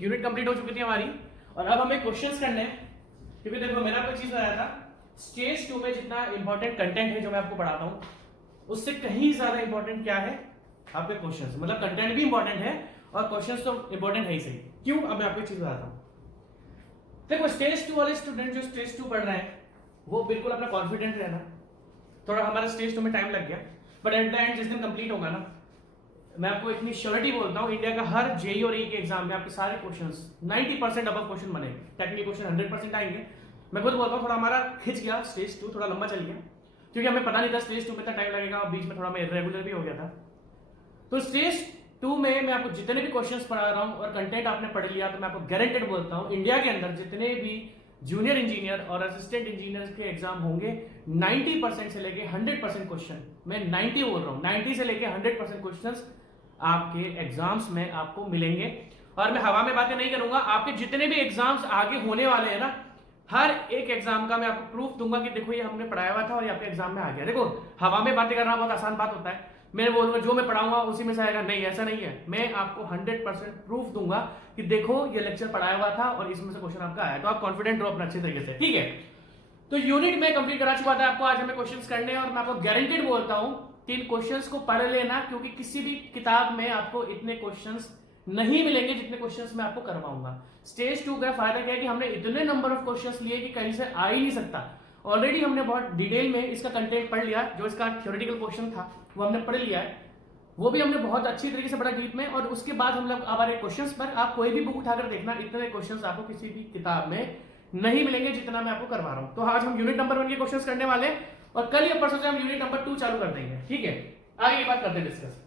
Unit complete हो चुकी थी हमारी और अब हमें क्वेश्चंस करने हैं, क्योंकि देखो मैंने आपको चीज बताया था स्टेज 2 में जितना इंपॉर्टेंट कंटेंट है जो मैं आपको पढ़ाता हूँ उससे कहीं ज्यादा इंपॉर्टेंट क्या है आपके क्वेश्चंस, मतलब कंटेंट भी इंपॉर्टेंट है और क्वेश्चंस तो इंपॉर्टेंट है ही सही। क्यों? अब मैं आपको एक चीज बताता हूँ। देखो स्टेज 2 वाले स्टूडेंट जो स्टेज 2 पढ़ रहे हैं वो बिल्कुल अपना कॉन्फिडेंट रहना। थोड़ा हमारा स्टेज 2 में टाइम लग गया बट एट द एंड जिस दिन कंप्लीट होगा ना, मैं आपको इतनी श्योरिटी बोलता हूँ इंडिया का हर जेई और ई के एग्जाम में आपके सारे क्वेश्चंस 90% अबव क्वेश्चन बनेंगे, टेक्निकल क्वेश्चन 100% आएंगे। मैं खुद बोलता हूँ थोड़ा हमारा खिंच गया स्टेज 2, थोड़ा लंबा चल गया क्योंकि हमें पता नहीं था स्टेज 2 में इतना टाइम लगेगा और बीच में थोड़ा मैं इरेगुलर भी हो गया था। तो स्टेज 2 में मैं आपको जितने भी क्वेश्चंस पढ़ा रहा हूँ और कंटेंट आपने पढ़ लिया तो मैं आपको गारंटेड बोलता हूँ इंडिया के अंदर जितने भी जूनियर इंजीनियर और असिस्टेंट इंजीनियर के एग्जाम होंगे 90% से लेके 100% क्वेश्चन, मैं 90 बोल रहा हूँ, 90 से लेके 100% क्वेश्चंस आपके एग्जाम्स में आपको मिलेंगे। और मैं हवा में बातें नहीं करूंगा, आपके जितने भी एग्जाम्स आगे होने वाले हैं ना, हर एक एग्जाम का मैं आपको प्रूफ दूंगा कि देखो ये हमने पढ़ाया हुआ था और ये आपके एग्जाम में आ गया। देखो हवा में बातें करना बहुत आसान बात होता है, मैं बोलूंगा जो मैं पढ़ाऊंगा उसी में से आएगा, नहीं ऐसा नहीं है। मैं आपको 100% प्रूफ दूंगा कि देखो ये लेक्चर पढ़ाया हुआ था और इसमें से क्वेश्चन आपका आया, तो आप कॉन्फिडेंट रहो अपना अच्छे तरीके से, ठीक है। तो यूनिट में कंप्लीट करा चुका था, आपको आज हमें क्वेश्चंस करने हैं और मैं आपको गारंटेड बोलता हूं 3 क्वेश्चंस को पढ़ लेना, क्योंकि किसी भी किताब में आपको इतने क्वेश्चंस नहीं मिलेंगे जितने क्वेश्चंस मैं आपको करवाऊंगा। स्टेज 2 का फायदा क्या है कि हमने इतने नंबर ऑफ क्वेश्चंस लिए कि कहीं से आ ही नहीं सकता। ऑलरेडी हमने बहुत डिटेल में इसका कंटेंट पढ़ लिया, जो इसका थ्योरेटिकल पोर्शन था वो हमने पढ़ लिया है, वो भी हमने बहुत अच्छी तरीके से पढ़ा डीप में। और उसके बाद हम लोग हमारे क्वेश्चंस पर आप कोई भी बुक उठाकर देखना, इतने क्वेश्चंस आपको किसी भी किताब में नहीं मिलेंगे जितना मैं आपको करवा रहा हूं। तो आज हम यूनिट नंबर 1 के क्वेश्चंस करने वाले हैं और कल या परसों से हम यूनिट नंबर 2 चालू कर देंगे, ठीक है। आगे ये बात करते हैं डिस्कस।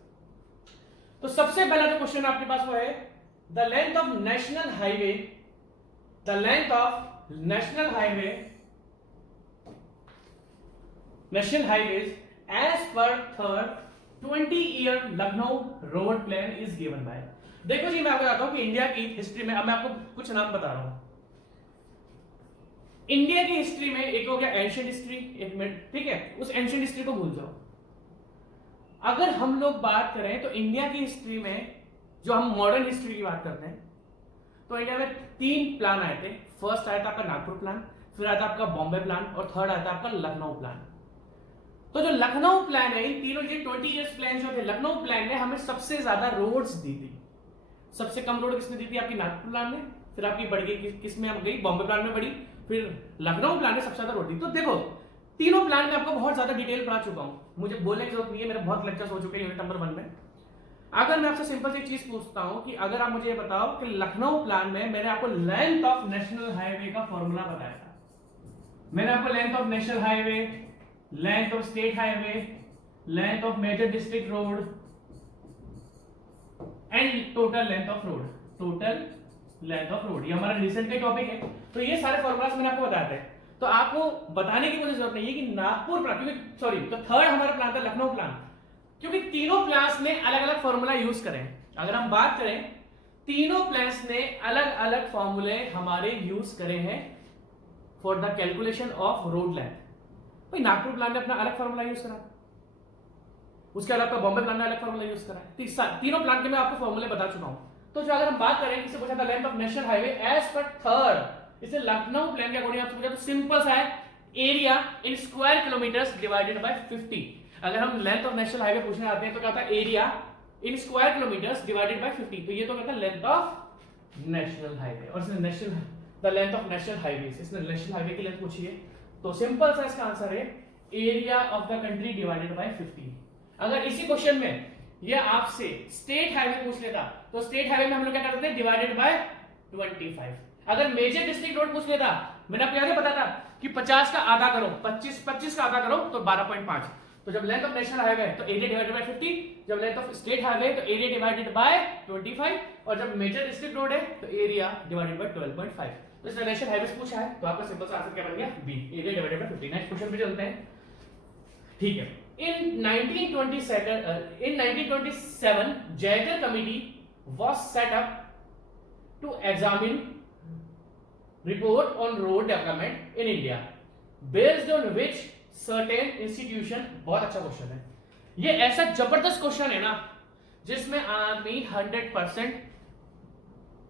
तो सबसे पहला जो क्वेश्चन आपके पास वो है the length of national highway, the length of national highways as per third 20-year Lucknow road plan is given by. देखो जी मैं आपको बताता हूं कि इंडिया की हिस्ट्री में, अब मैं आपको कुछ नाम बता रहा हूं इंडिया की हिस्ट्री में। एक हो गया एंशिएंट हिस्ट्री, एक मिनट, ठीक है, उस एंशिएंट हिस्ट्री को भूल जाओ। अगर हम लोग बात करें तो इंडिया की हिस्ट्री में, जो हम मॉडर्न हिस्ट्री की बात करते हैं, तो इंडिया में 3 प्लान आए थे। फर्स्ट आया था आपका नागपुर प्लान, फिर आया था आपका बॉम्बे प्लान और थर्ड आया था आपका लखनऊ प्लान। तो जो लखनऊ प्लान है, इन तीनों ये 20 इयर्स प्लान जो थे, लखनऊ प्लान ने हमें सबसे ज्यादा रोड्स दी थी। सबसे कम रोड किसने दी थी? आपकी नागपुर प्लान में, फिर आपकी बढ़ गई किसमें गई? बॉम्बे प्लान में बढ़ी, फिर लखनऊ प्लान ने सबसे ज्यादा रोड दी। तो देखो तीनों प्लान में आपको बहुत ज्यादा डिटेल पढ़ा चुका हूं, मुझे बोलने की जरूरत नहीं है, मेरे बहुत लेक्चर्स हो चुके हैं यूनिट नंबर 1 में। अगर मैं आपसे सिंपल सी चीज पूछता हूं कि अगर आप मुझे बताओ कि लखनऊ प्लान में मैंने आपको लेंथ ऑफ नेशनल हाईवे का फॉर्मूला बताया था, मैंने आपको length of national highway, length of state highway, length of major district road and total length of road, total length of road, ये हमारा रिसेंट का टॉपिक है। तो ये सारे फॉर्मूलास मैंने आपको बताए थे, तो आपको बताने की कोई जरूरत नहीं है कि नागपुर प्लान, क्योंकि सॉरी, तो थर्ड हमारा प्लान था लखनऊ प्लान, क्योंकि तीनों प्लान्स ने अलग अलग फॉर्मूला यूज करें। अगर हम बात करें, तीनों प्लान्स ने अलग अलग फॉर्मूले हमारे यूज करे हैं for the calculation of road length. भाई नागपुर प्लान ने अपना अलग फॉर्मूला यूज करा, उसके अलावा बॉम्बे प्लान ने अलग फॉर्मूला यूज करा, तीनों प्लान के मैं आपको फॉर्मूले बता चुका हूं। तो जो अगर हम बात करें, किसी पूछा था length of national highway as per third, इसे लखनऊ प्लान के अकॉर्डिंग आपसे पूछा तो सिंपल सा है, area in square kilometres divided by 50। अगर हम लेंथ ऑफ नेशनल हाईवे पूछने आते हैं तो क्या होता है? Area in square kilometres divided by 50। तो ये तो कहता है लेंथ ऑफ नेशनल हाईवे, और इसने national the length of national highway, इसने नेशनल हाईवे की लेंथ पूछी है, तो सिंपल सा इसका आंसर है area of the country divided by 50। अगर इसी क्वेश्चन में ये आपसे स्टेट हाईवे पूछ लेता तो स्टेट हाईवे में हम लोग क्या करते थे? Divided by 25। अगर मेजर डिस्ट्रिक्ट रोड पूछ लेता, मैंने आपको याद है बताया था कि 50 का आधा करो, 25 का आधा करो तो 12.5। तो जब लेंथ ऑफ नेशनल हाईवे तो एरिया डिवाइडेड बाय 50, जब लेंथ ऑफ स्टेट हाईवे तो एरिया डिवाइडेड बाय 25, और जब मेजर डिस्ट्रिक्ट रोड है तो एरिया डिवाइडेड बाय 12.5। तो इसने नेशनल हाईवे पूछा है, तो आपका सिंपल सा आंसर क्या बन गया? B, area divided by 50। Next question पे चलते हैं, ठीक है। In 1927, Jaeger Committee was set up to examine report on road development in India, based on which certain institution, बहुत अच्छा क्वेश्चन है ये, ऐसा जबरदस्त क्वेश्चन है ना जिसमें आदमी 100%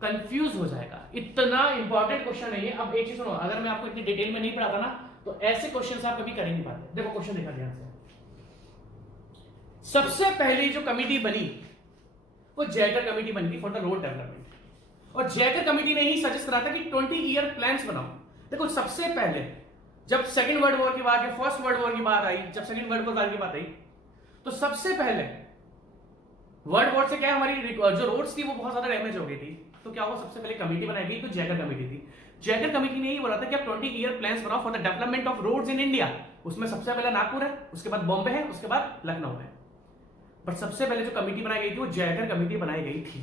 कंफ्यूज हो जाएगा। इतना इंपॉर्टेंट क्वेश्चन नहीं है। अब एक चीज सुनो, अगर मैं आपको इतनी डिटेल में नहीं पढ़ाता ना तो ऐसे क्वेश्चन आप कभी कर ही नहीं पाते। देखो क्वेश्चन देखा ध्यान से। सबसे पहली जो कमिटी बनी वो जैकर कमिटी बनी थी फॉर द रोड डेवलपमेंट, और जैकर कमिटी ने ही सजेस्ट करा था कि 20 ईयर प्लान्स बनाओ। देखो सबसे पहले जब सेकंड वर्ल्ड वॉर की बात या फर्स्ट वर्ल्ड वॉर की बात आई, जब सेकंड वर्ल्ड वॉर की बात आई तो सबसे पहले वर्ल्ड वॉर से क्या हमारी जो रोड्स थी वो बहुत ज्यादा डैमेज हो गई थी, तो क्या हुआ, सबसे पहले कमेटी बनाई गई, तो जैकर कमेटी थी। जैकर कमेटी ने ही बोला था कि आप 20 ईयर प्लान्स बनाओ for the development of roads in India. उसमें सबसे पहले नागपुर है, उसके बाद बॉम्बे है, उसके बाद लखनऊ है। बट सबसे पहले जो कमेटी बनाई गई थी वो जैकर कमेटी बनाई गई थी।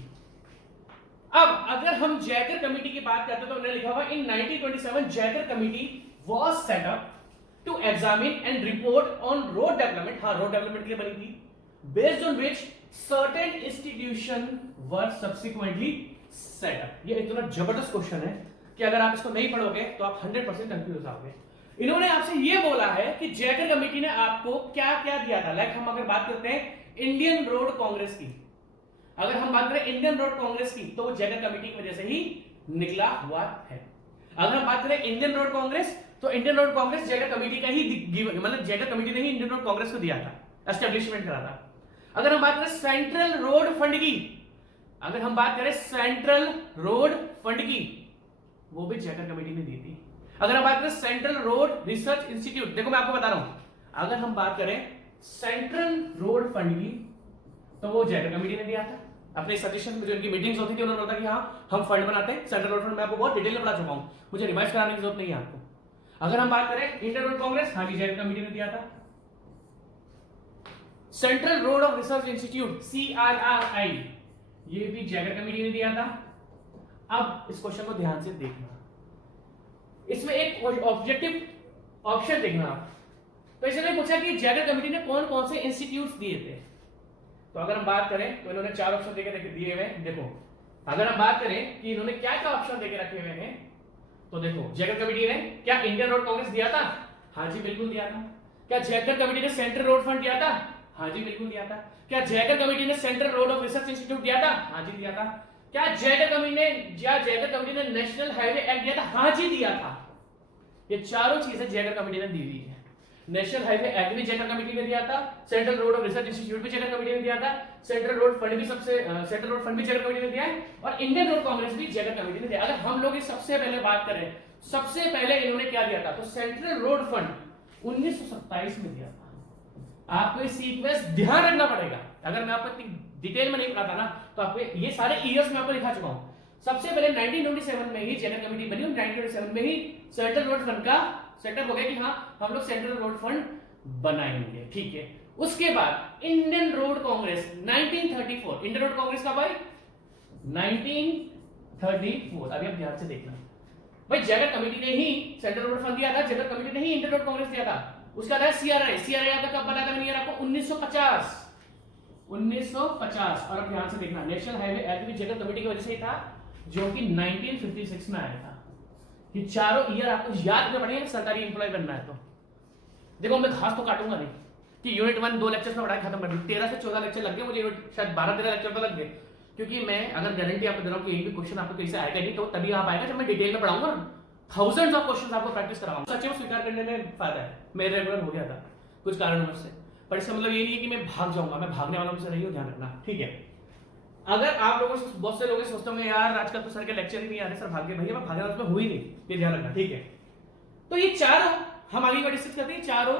अब अगर हम जैकर कमेटी की बात करते हैं तो उन्होंने लिखा हुआ in 1927 Jayakar committee was set up to examine and report on road development. हाँ, रोड डेवलपमेंट के लिए बनी थी, based on which certain institution were subsequently set up. ये इतना जबरदस्त क्वेश्चन है कि अगर आप इसको नहीं पढ़ोगे तो आप 100% कंफ्यूज होगे। इन्होंने आपसे ये बोला है कि जैकर कमेटी ने आपको क्या क्या दिया था। लाइक हम अगर बात करते हैं इंडियन रोड कांग्रेस की, अगर हम बात करें इंडियन रोड कांग्रेस की तो वो जैकर कमेटी की वजह से ही निकला हुआ है। अगर हम बात करें इंडियन रोड कांग्रेस तो इंडियन रोड कांग्रेस जैकर कमेटी का ही मतलब जैकर कमेटी ने ही इंडियन रोड कांग्रेस को दिया था, एस्टेब्लिशमेंट करा था। अगर हम बात करें सेंट्रल रोड फंड की, अगर हम बात करें सेंट्रल रोड फंड की, वो भी जैकर कमेटी ने दी थी। अगर हम बात करें सेंट्रल रोड रिसर्च इंस्टीट्यूट, देखो मैं आपको बता रहा हूं, अगर हम बात करें सेंट्रल रोड फंड की तो वो जैकर कमेटी ने दिया था। अपने सजेशन में जो इनकी मीटिंग्स होती थी उन्होंने बोला कि हाँ हम फंड बनाते हैं सेंट्रल रोड फंड। मैं आपको बहुत डिटेल में पढ़ा चुका हूं, मुझे रिवाइज कराने की जरूरत नहीं है आपको। अगर हम बात करें इंडियन रोड कांग्रेस, हाँ जी जैकर कमेटी ने दिया था। Central road of research institute CRRI, ये भी जैकर कमेटी ने दिया था। अब इस क्वेश्चन को ध्यान से देखना, इसमें एक ऑब्जेक्टिव ऑप्शन देखना आप। तो इसने पूछा कि जैकर कमेटी ने कौन कौन से इंस्टीट्यूट्स दिए थे। तो अगर हम बात करें तो इन्होंने 4 ऑप्शन देके दिए हुए हैं। देखो अगर हम बात करें कि इन्होंने क्या क्या ऑप्शन देके रखे हुए हैं, तो देखो जैकर कमेटी ने क्या इंडियन रोड कांग्रेस दिया था, हाँ जी बिल्कुल दिया था। क्या जैकर कमेटी ने सेंट्रल रोड फंड दिया था, हाँ जी बिल्कुल दिया था। क्या जैकर कमेटी ने central road of research institute दिया था, हाँ जी दिया था। क्या जैकर कमेटी ने नेशनल हाईवे एक्ट दिया था, हाँ जी दिया था। ये चारों चीजें जैकर कमेटी ने दी हुई है। नेशनल हाईवे एक्ट भी जैकर कमेटी ने दिया था, central road of research institute भी जैकर कमेटी ने दिया था, सेंट्रल रोड फंड भी जैकर कमेटी ने दिया है, और इंडियन रोड कांग्रेस भी जैकर कमेटी ने दिया। अगर हम लोग सबसे पहले बात करें, सबसे पहले इन्होंने क्या दिया था, तो सेंट्रल रोड फंड 1927 में दिया था। आपको ये सीक्वेंस ध्यान रखना पड़ेगा। अगर मैं आपको इतनी डिटेल में नहीं पढ़ाता ना तो आपको ये सारे ईयर्स में आपको लिखा चुका हूं। सबसे पहले 1927 में ही जैकर कमेटी बनी और 1927 में ही सेंट्रल रोड फंड का सेटअप हो गया कि हाँ हम लोग सेंट्रल रोड फंड बनाएंगे, ठीक है। उसके बाद Indian road Congress 1934, Indian road Congress का भाई 1934। अभी आप ध्यान से देखना भाई, जैकर कमेटी ने ही सेंट्रल रोड फंड दिया था, जैकर कमेटी ने ही इंडियन रोड कांग्रेस दिया था। उसका था CRI आपका कब बना था मैंने आपको 1950। और अब ध्यान से देखना, नेशनल हाईवे एक्ट भी जैकर कमेटी की वजह से ही था, जो कि 1956 में आया था। ये चारों ईयर आपको याद करना पड़ेगा सरकारी एम्प्लॉय बनना है तो। देखो मैं खास तो काटूंगा नहीं कि यूनिट 1 2 लेक्चर्स में पढ़ाई खत्म कर दी, 13 से 14 लेक्चर लग गए मुझे, शायद 12-13 लेक्चर तो लग गए, क्योंकि मैं अगर गारंटी आपको दे रहा हूं कि एक भी क्वेश्चन आपको कहीं से आएगा नहीं, तो तभी आप आएगा जब मैं डिटेल में पढ़ाऊंगा। थाउजेंड्स ऑफ क्वेश्चंस आपको प्रैक्टिस कराऊंगा। सच में स्वीकार करने में फायदा है, मेरे रेगुलर हो गया था कुछ कारणवश से, पर इसका मतलब ये नहीं है कि मैं भाग जाऊंगा, मैं भागने वालों से नहीं हूं, ध्यान रखना, ठीक है। अगर आप लोगों से बहुत से लोग सोचते होंगे यार आजकल तो सर के लेक्चर ही नहीं आ रहे, सर भाग्य भैया मैं भागने वाला उसमें हुई नहीं, ये ध्यान रखना, ठीक है। तो ये चारों हम आगे का डिस्कस करते हैं। चारों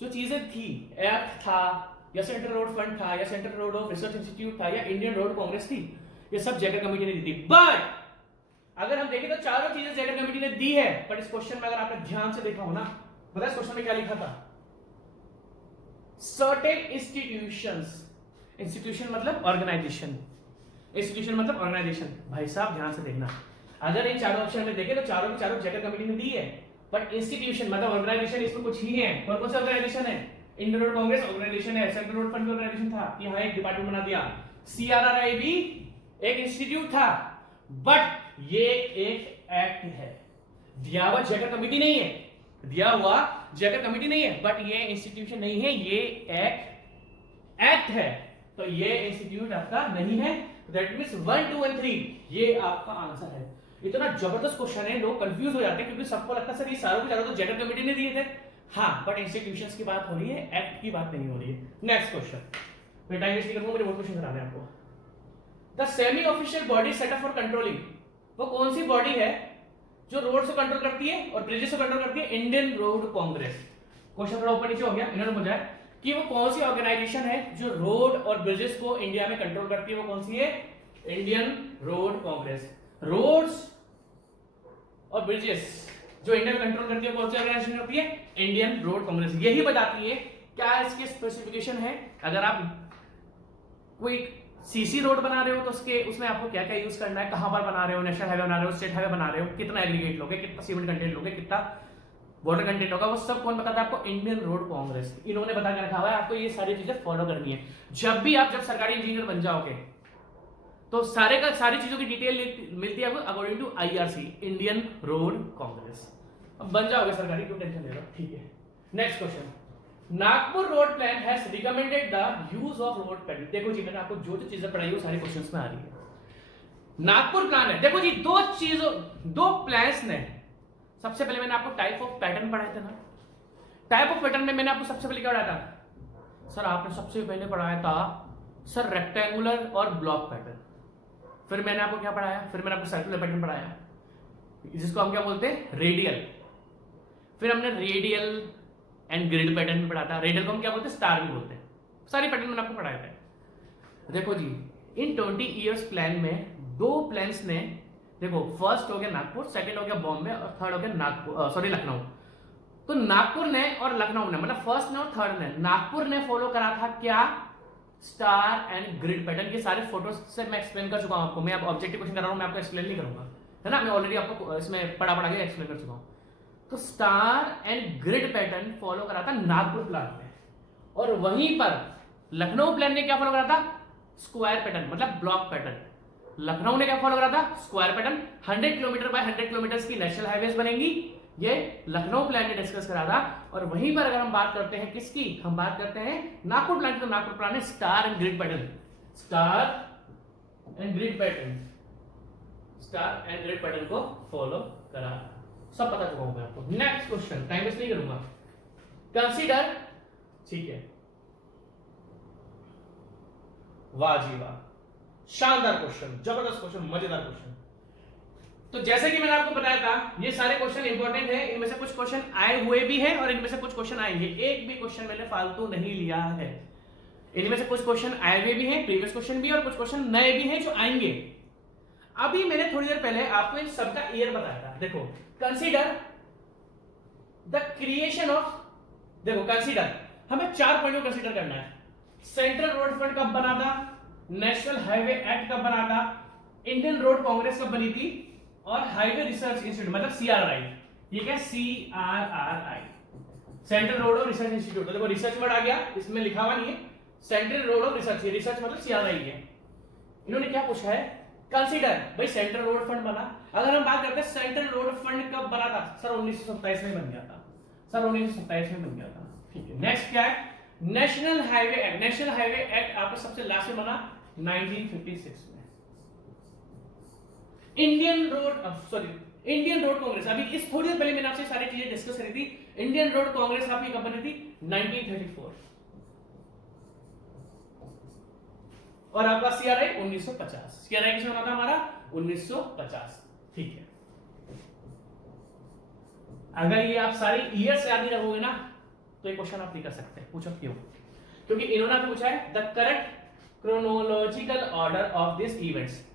जो चीजें थी, एक्ट था या सेंट्रल रोड फंड था या central road of research institute था या इंडियन रोड कांग्रेस थी, ये सब जैकर कमेटी ने दी थी। बट अगर हम देखें तो चारों चीजें जैकर कमेटी ने दी है, बट इस क्वेश्चन में अगर आपने ध्यान से देखा हो ना, पता है इस क्वेश्चन में क्या लिखा था, सर्टेन इंस्टीट्यूशंस, इंस्टीट्यूशन मतलब ऑर्गेनाइजेशन, इंस्टीट्यूशन मतलब ऑर्गेनाइजेशन। भाई साहब ध्यान से देखना, अगर इन चारों ऑप्शन में देखें तो चारों की चारों जैकर कमेटी ने दी है, बट इंस्टीट्यूशन मतलब ऑर्गेनाइजेशन इसमें कुछ ही है। कौन कौन से ऑर्गेनाइजेशन है, इंडियन रोड कांग्रेस ऑर्गेनाइजेशन है, सेंट्रल रोड फंड ऑर्गेनाइजेशन था कि हाँ एक डिपार्टमेंट बना दिया, CRRI भी एक इंस्टीट्यूट था, बट ये एक एक्ट है, दिया हुआ जैकर कमेटी नहीं है, दिया हुआ जैकर कमेटी नहीं है, बट ये इंस्टीट्यूशन नहीं है, ये एक्ट है, तो ये इंस्टीट्यूट आपका नहीं है, दैट मींस 1 2 एंड 3 ये आपका आंसर है। इतना जबरदस्त क्वेश्चन है, लोग कंफ्यूज हो जाते हैं क्योंकि सबको लगता है सर ये सारों के ज्यादा तो जेडर कमेटी ने दिए थे। हाँ, बट इंस्टीट्यूशंस की बात हो रही है, एक्ट की बात नहीं हो रही है। नेक्स्ट क्वेश्चन, मैं टाइम वेस्ट नहीं करूंगा, मुझे वो क्वेश्चन कराना है आपको। The semi official body setup for controlling, वो कौन सी बॉडी है जो रोड को कंट्रोल करती है और ब्रिजेस को कंट्रोल करती है? Indian road Congress. क्वेश्चन थोड़ा ऊपर नीचे हो गया, इन्होंने पूछा है कि वो कौन सी ऑर्गेनाइजेशन है जो रोड और ब्रिजेस को इंडिया में कंट्रोल करती है, वो कौन सी है? Indian road Congress. रोड्स और ब्रिजेस जो इंडिया में कंट्रोल करती है कौन सी ऑर्गेनाइजेशन होती है? Indian road Congress. यही बताती है क्या इसके स्पेसिफिकेशन है। अगर आप कोई सीसी रोड बना रहे हो तो उसमें आपको क्या क्या यूज करना है, कहां पर बना रहे हो, नेशनल हाईवे बना रहे हो, स्टेट हाईवे बना रहे हो, कितना एग्रीगेट लोगे, कितना सीमेंट कंटेंट लोगे, कितना वाटर कंटेंट होगा, वो सब कौन बताता है आपको? Indian road Congress. इन्होंने बता के रखा हुआ है, आपको ये सारी चीजें फॉलो करनी है। जब सरकारी इंजीनियर बन जाओगे तो सारी चीजों की डिटेल मिलती है आपको according to IRC, Indian road congress. अब बन जाओगे सरकारी, क्यों टेंशन ले रहे हो, ठीक है। Next question, Nagpur road plan has recommended the use of road padding. देखो जी, मैंने आपको जो जो चीजें पढ़ाई वो सारे क्वेश्चंस में आ रही है। नागपुर प्लान है, देखो जी, दो प्लान्स ने, सबसे पहले मैंने आपको टाइप ऑफ पैटर्न पढ़ाए थे ना। टाइप ऑफ पैटर्न में मैंने आपको सबसे पहले क्या पढ़ाया था? सर आपने सबसे पहले पढ़ाया था सर रेक्टेंगुलर और ब्लॉक पैटर्न। फिर मैंने आपको क्या पढ़ाया? फिर मैंने आपको सर्कुलर पैटर्न पढ़ाया, जिसको हम क्या बोलते हैं? रेडियल। फिर हमने रेडियल एंड ग्रिड पैटर्न भी पढ़ा था। रेडियल को हम क्या बोलते हैं? स्टार भी बोलते हैं। सारी पैटर्न मैंने आपको पढ़ाया था। देखो जी, इन 20 इयर्स प्लान में दो प्लान्स ने, देखो फर्स्ट हो गया नागपुर, सेकंड हो गया बॉम्बे और थर्ड हो गया लखनऊ। तो नागपुर ने और लखनऊ ने, मतलब फर्स्ट ने और थर्ड ने, नागपुर ने फॉलो करा था क्या? Star and grid pattern. के सारे फोटोज से मैं एक्सप्लेन कर चुका हूं आपको। मैं अब ऑब्जेक्टिव क्वेश्चन कर रहा हूं, मैं आपको एक्सप्लेन नहीं करूंगा, है ना। मैं ऑलरेडी आपको इसमें पढ़ा के एक्सप्लेन कर चुका हूं। तो star and grid pattern follow करा था नागपुर प्लान में, और वहीं पर लखनऊ प्लान ने क्या फॉलो करा था? स्क्वायर पैटर्न, मतलब ब्लॉक पैटर्न। लखनऊ ने क्या फॉलो करा था? Square pattern. 100 kilometre bye 100 kilometre की नेशनल हाईवेज बनेंगी, ये लखनऊ प्लान ने डिस्कस करा था। और वहीं पर अगर हम बात करते हैं किसकी, हम बात करते हैं नागपुर प्लान की, तो नागपुर प्लान ने star and grid pattern, star and grid pattern को फॉलो करा। सब पता चुका हूं मैं आपको। नेक्स्ट क्वेश्चन, टाइम वेस्ट नहीं करूंगा। कंसीडर, ठीक है, वाह जी वाह, शानदार क्वेश्चन, जबरदस्त क्वेश्चन, मजेदार क्वेश्चन। तो जैसे कि मैंने आपको बताया था, ये सारे क्वेश्चन इंपॉर्टेंट है। इनमें से कुछ क्वेश्चन आए हुए भी हैं और इनमें से कुछ क्वेश्चन आएंगे। एक भी क्वेश्चन मैंने फालतू नहीं लिया है। इनमें से कुछ क्वेश्चन आए हुए भी हैं, प्रीवियस क्वेश्चन भी, और कुछ क्वेश्चन नए भी हैं जो आएंगे। अभी मैंने थोड़ी देर पहले आपको इन सबका ईयर बताया था। देखो, कंसीडर द क्रिएशन ऑफ, देखो कंसीडर, हमें 4 पॉइंट को कंसीडर करना है। सेंट्रल रोड फंड कब बना था, नेशनल हाईवे एक्ट कब बना था, इंडियन रोड कांग्रेस कब बनी थी, और हाईवे रिसर्च इंस्टीट्यूट मतलब सीआरआई। ये क्या? CRI, central road of research institute. तो देखो रिसर्च वर्ड आ गया, इसमें लिखा हुआ नहीं है, central road of research, research मतलब सीआरआई है। इन्होंने क्या पूछा है? कंसीडर, भाई सेंट्रल रोड फंड बना। अगर हम बात करते हैं सेंट्रल रोड फंड कब बना था, सर 1927 में बन गया था, सर 1927 में बन गया था, ठीक है। नेक्स्ट क्या है? National highway act. National highway act आपका सबसे लास्ट में बना 1956 में। इंडियन रोड कांग्रेस, अभी इस थोड़ी देर पहले मैंने आपसे सारी चीजें डिस्कस करी थी। इंडियन रोड कांग्रेस आपकी कब बनी थी? 1934। और आपका सीआरआई 1950। सीआरआई किसमें बना था हमारा? 1950, ठीक है। अगर ये आप सारी ईयर्स याद नहीं रखोगे ना तो ये क्वेश्चन आप नहीं कर सकते। पूछो क्यों? क्योंकि इन्होंने पूछा है the correct chronological order of this events.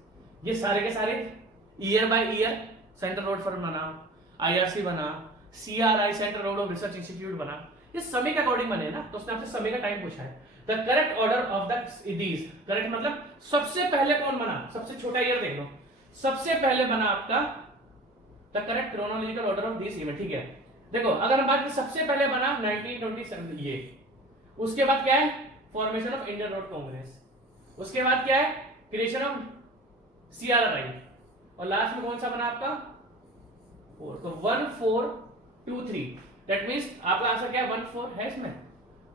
ये सारे के सारे year by year, central road fund बना, आईआरसी बना, CRI central road of research institute बना, ये समय के अकॉर्डिंग बने ना। तो उसने आपसे समय का टाइम पूछा है। The correct order of these, correct मतलब सबसे पहले कौन बना, सबसे छोटा ईयर देख लो, सबसे पहले बना आपका the correct chronological order of this event, ठीक है। देखो अगर हम बात करें सबसे पहले बना 1927 ये, उसके बाद क्या है? Formation of Indian road Congress, उसके बाद क्या है? क्रिएशन ऑफ सीआरआई, और लास्ट में कौन सा बना आपका? 4। तो 1423, दैट मींस आपका आंसर क्या है? 14 है इसमें,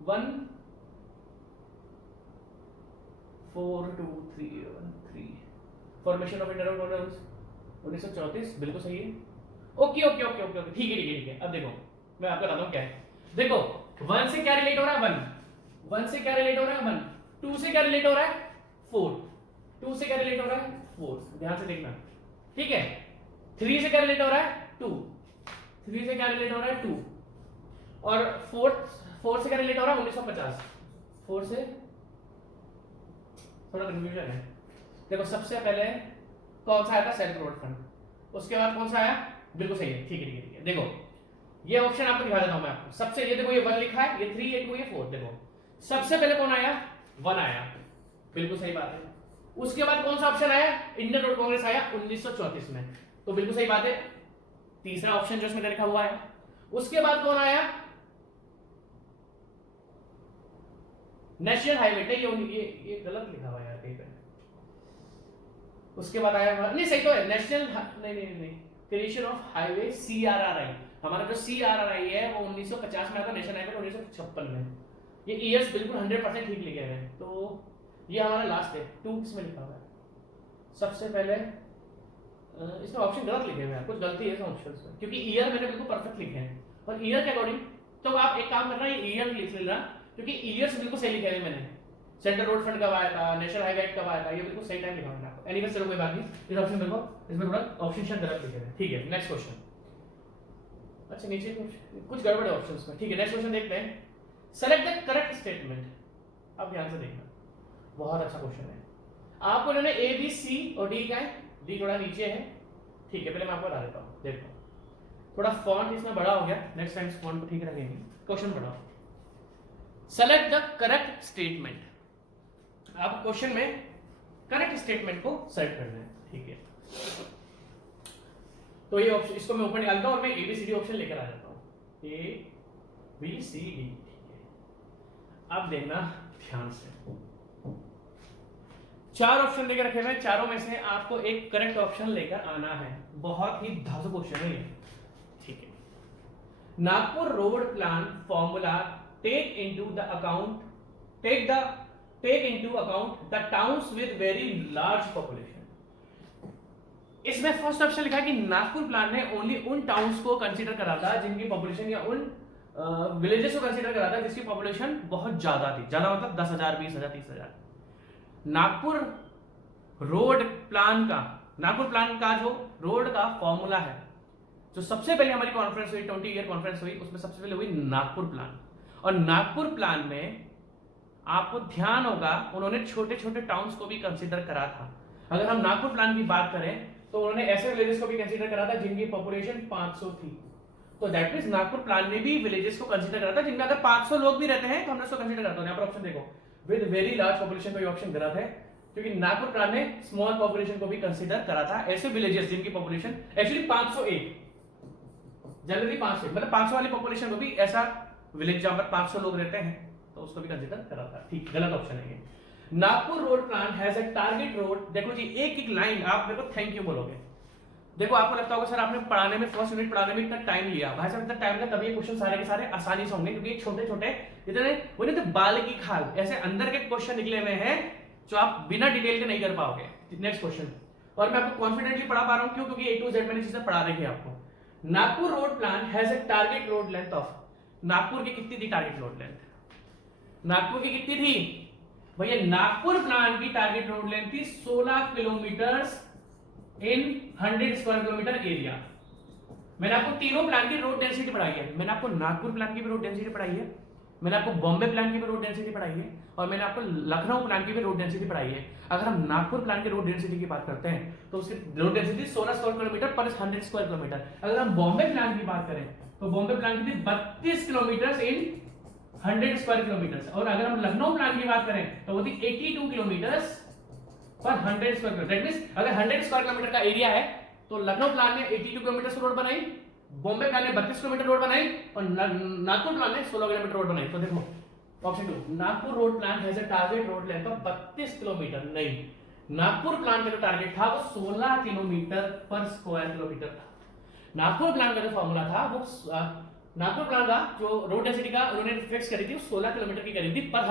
1423 13 फॉर्मेशन ऑफ इंटरनल कॉलोनीज 1934, बिल्कुल सही है। ओके ओके ओके ओके ठीक है ठीक है ठीक है। अब देखो मैं आपको बताता हूँ क्या है। देखो 1 से क्या रिलेट हो रहा है, 1 से क्या रिलेट हो रहा है, 1 2 से क्या रिलेट हो रहा है, 4 2 से क्या रिलेट हो रहा है, 4 ध्यान से देखना, ठीक है। 3 से क्या रिलेट हो रहा है, 2 3 से क्या रिलेट हो रहा है, 2 और 4 से क्या रिलेट हो रहा है, 1950 4 से थोड़ा कंफ्यूजन है। देखो सबसे पहले कौन सा आया था, सेल्फ रोड फंड, उसके बाद कौन सा आया, बिल्कुल सही है, ठीक है ठीक है ठीक है। देखो ये ऑप्शन आपको दिखा देता हूं मैं आपको। सबसे ये देखो ये 1 लिखा है, ये 3 ये 2 ये 4, देखो सबसे पहले कौन आया, 1 आया, बिल्कुल सही बात है। उसके बाद कौन सा ऑप्शन आया, इंडियन रोड कांग्रेस आया 1934 में, तो बिल्कुल सही बात है, तीसरा ऑप्शन जो इसमें लिखा हुआ है। उसके बाद कौन आया, नेशनल हाईवे, ये गलत लिखा हुआ है यार कहीं पे। उसके बाद आया, नहीं सही तो है, नेशनल नहीं क्रिएशन ऑफ हाईवे CRRI, हमारा जो CRRI है वो 1950 में आया था, नेशनल हाईवे 1956 में। ये ईयर्स बिल्कुल 100% ठीक लिखे हैं। तो ये हमारा लास्ट है, 2 किसमें लिखा हुआ है, सबसे पहले इसमें ऑप्शन गलत लिखे हुए हैं, कुछ गलती है इसमें ऑप्शंस में, क्योंकि ईयर मैंने बिल्कुल परफेक्ट लिखे हैं और ईयर के अकॉर्डिंग। तो आप एक काम करना, ये ईयर लिख लेना, क्योंकि ईयर्स बिल्कुल सही लिखे हैं मैंने। सेंट्रल रोड फंड कब आया था, नेशनल हाईवे एक्ट कब आया था, ये बिल्कुल सही टाइम लिखा है आपको। एनीवे चलो कोई बात नहीं, इस ऑप्शन देखो, इसमें थोड़ा ऑप्शन शायद गलत लिखे हैं, ठीक है। नेक्स्ट क्वेश्चन, अच्छा नीचे कुछ गड़बड़ है ऑप्शंस में, ठीक है। नेक्स्ट क्वेश्चन देखते हैं, सेलेक्ट द करेक्ट स्टेटमेंट। अब ध्यान से देखना, बहुत अच्छा क्वेश्चन है। आपको इन्होंने A B C और D का है, D थोड़ा नीचे है, ठीक है। पहले मैं आपको बता देता हूँ, देखो थोड़ा फॉन्ट इसमें बड़ा हो गया, नेक्स्ट टाइम फॉन्ट को ठीक रखेंगे। क्वेश्चन पढ़ाओ, सेलेक्ट द करेक्ट स्टेटमेंट। आप क्वेश्चन में करेक्ट स्टेटमेंट को सेलेक्ट करना है, ठीक है। तो ये ऑप्शन, इसको मैं ऊपर निकालता हूं और मैं ABCD ऑप्शन लेकर आ जाता हूं, ABCD, ठीक है। अब देखना ध्यान से, 4 ऑप्शन लेकर रखे हुए, चारों में से आपको एक करेक्ट ऑप्शन लेकर आना है। बहुत ही धांसू क्वेश्चन है ये, ठीक है। Nagpur road plan formula take into account the towns with very large population. इसमें फर्स्ट ऑप्शन लिखा है कि नागपुर प्लान ने ओनली उन टाउन्स को कंसीडर करा था जिनकी पॉपुलेशन, या उन विलेजेस को कंसीडर करा था जिसकी पॉपुलेशन बहुत ज्यादा थी, ज्यादा मतलब 10,000 20,000 30,000। नागपुर प्लान का जो रोड का फॉर्मूला है, जो सबसे पहले हमारी कॉन्फ्रेंस हुई, 20 ईयर कॉन्फ्रेंस हुई, उसमें सबसे पहले हुई नागपुर प्लान। और नागपुर प्लान में आपको ध्यान होगा उन्होंने छोटे छोटे टाउन्स को भी कंसीडर करा था। अगर हम नागपुर प्लान की बात करें तो उन्होंने ऐसे विलेजेस को भी कंसीडर करा था जिनकी पॉपुलेशन 500 थी। तो दैट मींस नागपुर प्लान में भी विलेजेस को कंसीडर करा था जिनमें अगर 500 लोग भी रहते हैं तो हमने उसको कंसीडर करते हैं। यहाँ पर ऑप्शन देखो, विद वेरी लार्ज पॉपुलेशन, कोई ऑप्शन गलत है, क्योंकि नागपुर प्लान ने स्मॉल पॉपुलेशन को भी कंसीडर करा था। ऐसे विलेजेस जिनकी पॉपुलेशन एक्चुअली 501, जनरली 501 मतलब 500 वाली पॉपुलेशन को भी ऐसा विलेज जहां पर 500 लोग रहते हैं तो उसको भी कंसीडर करा था, ठीक। गलत ऑप्शन है ये। Nagpur road plan has a target road, देखो जी एक एक लाइन आप मेरे को थैंक यू बोलोगे। देखो आपको लगता होगा सर आपने पढ़ाने में, फर्स्ट यूनिट पढ़ाने में इतना टाइम लिया, भाई साहब इतना टाइम लिया तभी ये क्वेश्चन सारे के सारे आसानी से होंगे, क्योंकि छोटे छोटे इतने वो नहीं तो बाल की खाल ऐसे अंदर के क्वेश्चन निकले हुए हैं जो आप बिना डिटेल के नहीं कर पाओगे। नेक्स्ट क्वेश्चन, और मैं आपको कॉन्फिडेंटली पढ़ा पा रहा हूं, क्यों? क्योंकि A to Z मैंने चीजें पढ़ा रखी है आपको। Nagpur road plan has a target road length of, Nagpur की कितनी थी टारगेट रोड लेंथ? नागपुर की कितनी थी भैया? नागपुर प्लान की टारगेट रोड लेंथ थी 16 किलोमीटर इन 100 स्क्वायर किलोमीटर एरिया। मैंने आपको तीनों प्लान की रोड डेंसिटी पढ़ाई है। मैंने आपको नागपुर प्लान की भी रोड डेंसिटी पढ़ाई है, मैंने आपको बॉम्बे प्लान की भी रोड डेंसिटी पढ़ाई है, और मैंने आपको लखनऊ प्लान की भी रोड डेंसिटी पढ़ाई है। अगर हम नागपुर प्लान की रोड डेंसिटी की बात करते हैं तो उसकी रोड डेंसिटी 16 स्क्वायर किलोमीटर पर 100 स्क्वायर किलोमीटर। अगर हम बॉम्बे प्लान की बात करें तो बॉम्बे प्लान की थी 32 किलोमीटर इन 100 स्क्वायर किलोमीटर, और अगर हम लखनऊ प्लान की बात करें तो वो थी 82 किलोमीटर पर 100 स्क्वायर किलोमीटर। दैट मींस अगर 100 स्क्वायर किलोमीटर का एरिया है तो लखनऊ प्लान ने 82 किलोमीटर रोड बनाई, बॉम्बे प्लान ने 32 किलोमीटर रोड बनाई, और नागपुर प्लान ने 16 किलोमीटर रोड बनाई। तो देखो option 2, Nagpur road plan has a target road length of 32 kilometre. नहीं, नागपुर प्लान का जो टारगेट था वो 16 किलोमीटर पर स्क्वायर किलोमीटर था। नागपुर प्लान का जो फॉर्मूला था वो नागपुर प्लान का जो रोड डेंसिटी का उन्होंने फिक्स करी थी 16 किलोमीटर की करी थी पर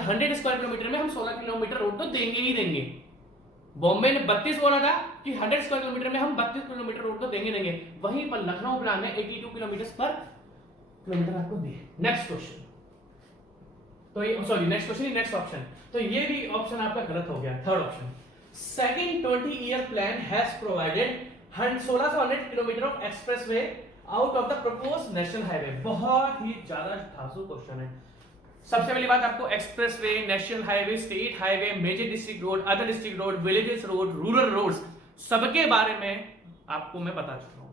100 स्क्वायर किलोमीटर में हम 16 किलोमीटर रोड तो देंगे ही देंगे। बॉम्बे ने 32 बोला था कि 100 स्क्वायर किलोमीटर में हम 32 किलोमीटर रोड तो देंगे, वहीं पर लखनऊ प्लान ने 82 किलोमीटर पर किलोमीटर आपको दिए। नेक्स्ट क्वेश्चन, तो ये sorry next question, next option, तो ये भी ऑप्शन आपका गलत हो गया। Third option, second 20-year plan has provided 1600 kilometre of expressway out of the proposed national highway. बहुत ही ज्यादा धांसू क्वेश्चन है। सबसे पहली बात, आपको expressway, national highway, state highway, major district road, other district road, villages road, rural roads, सबके बारे में आपको मैं बता चुका हूं।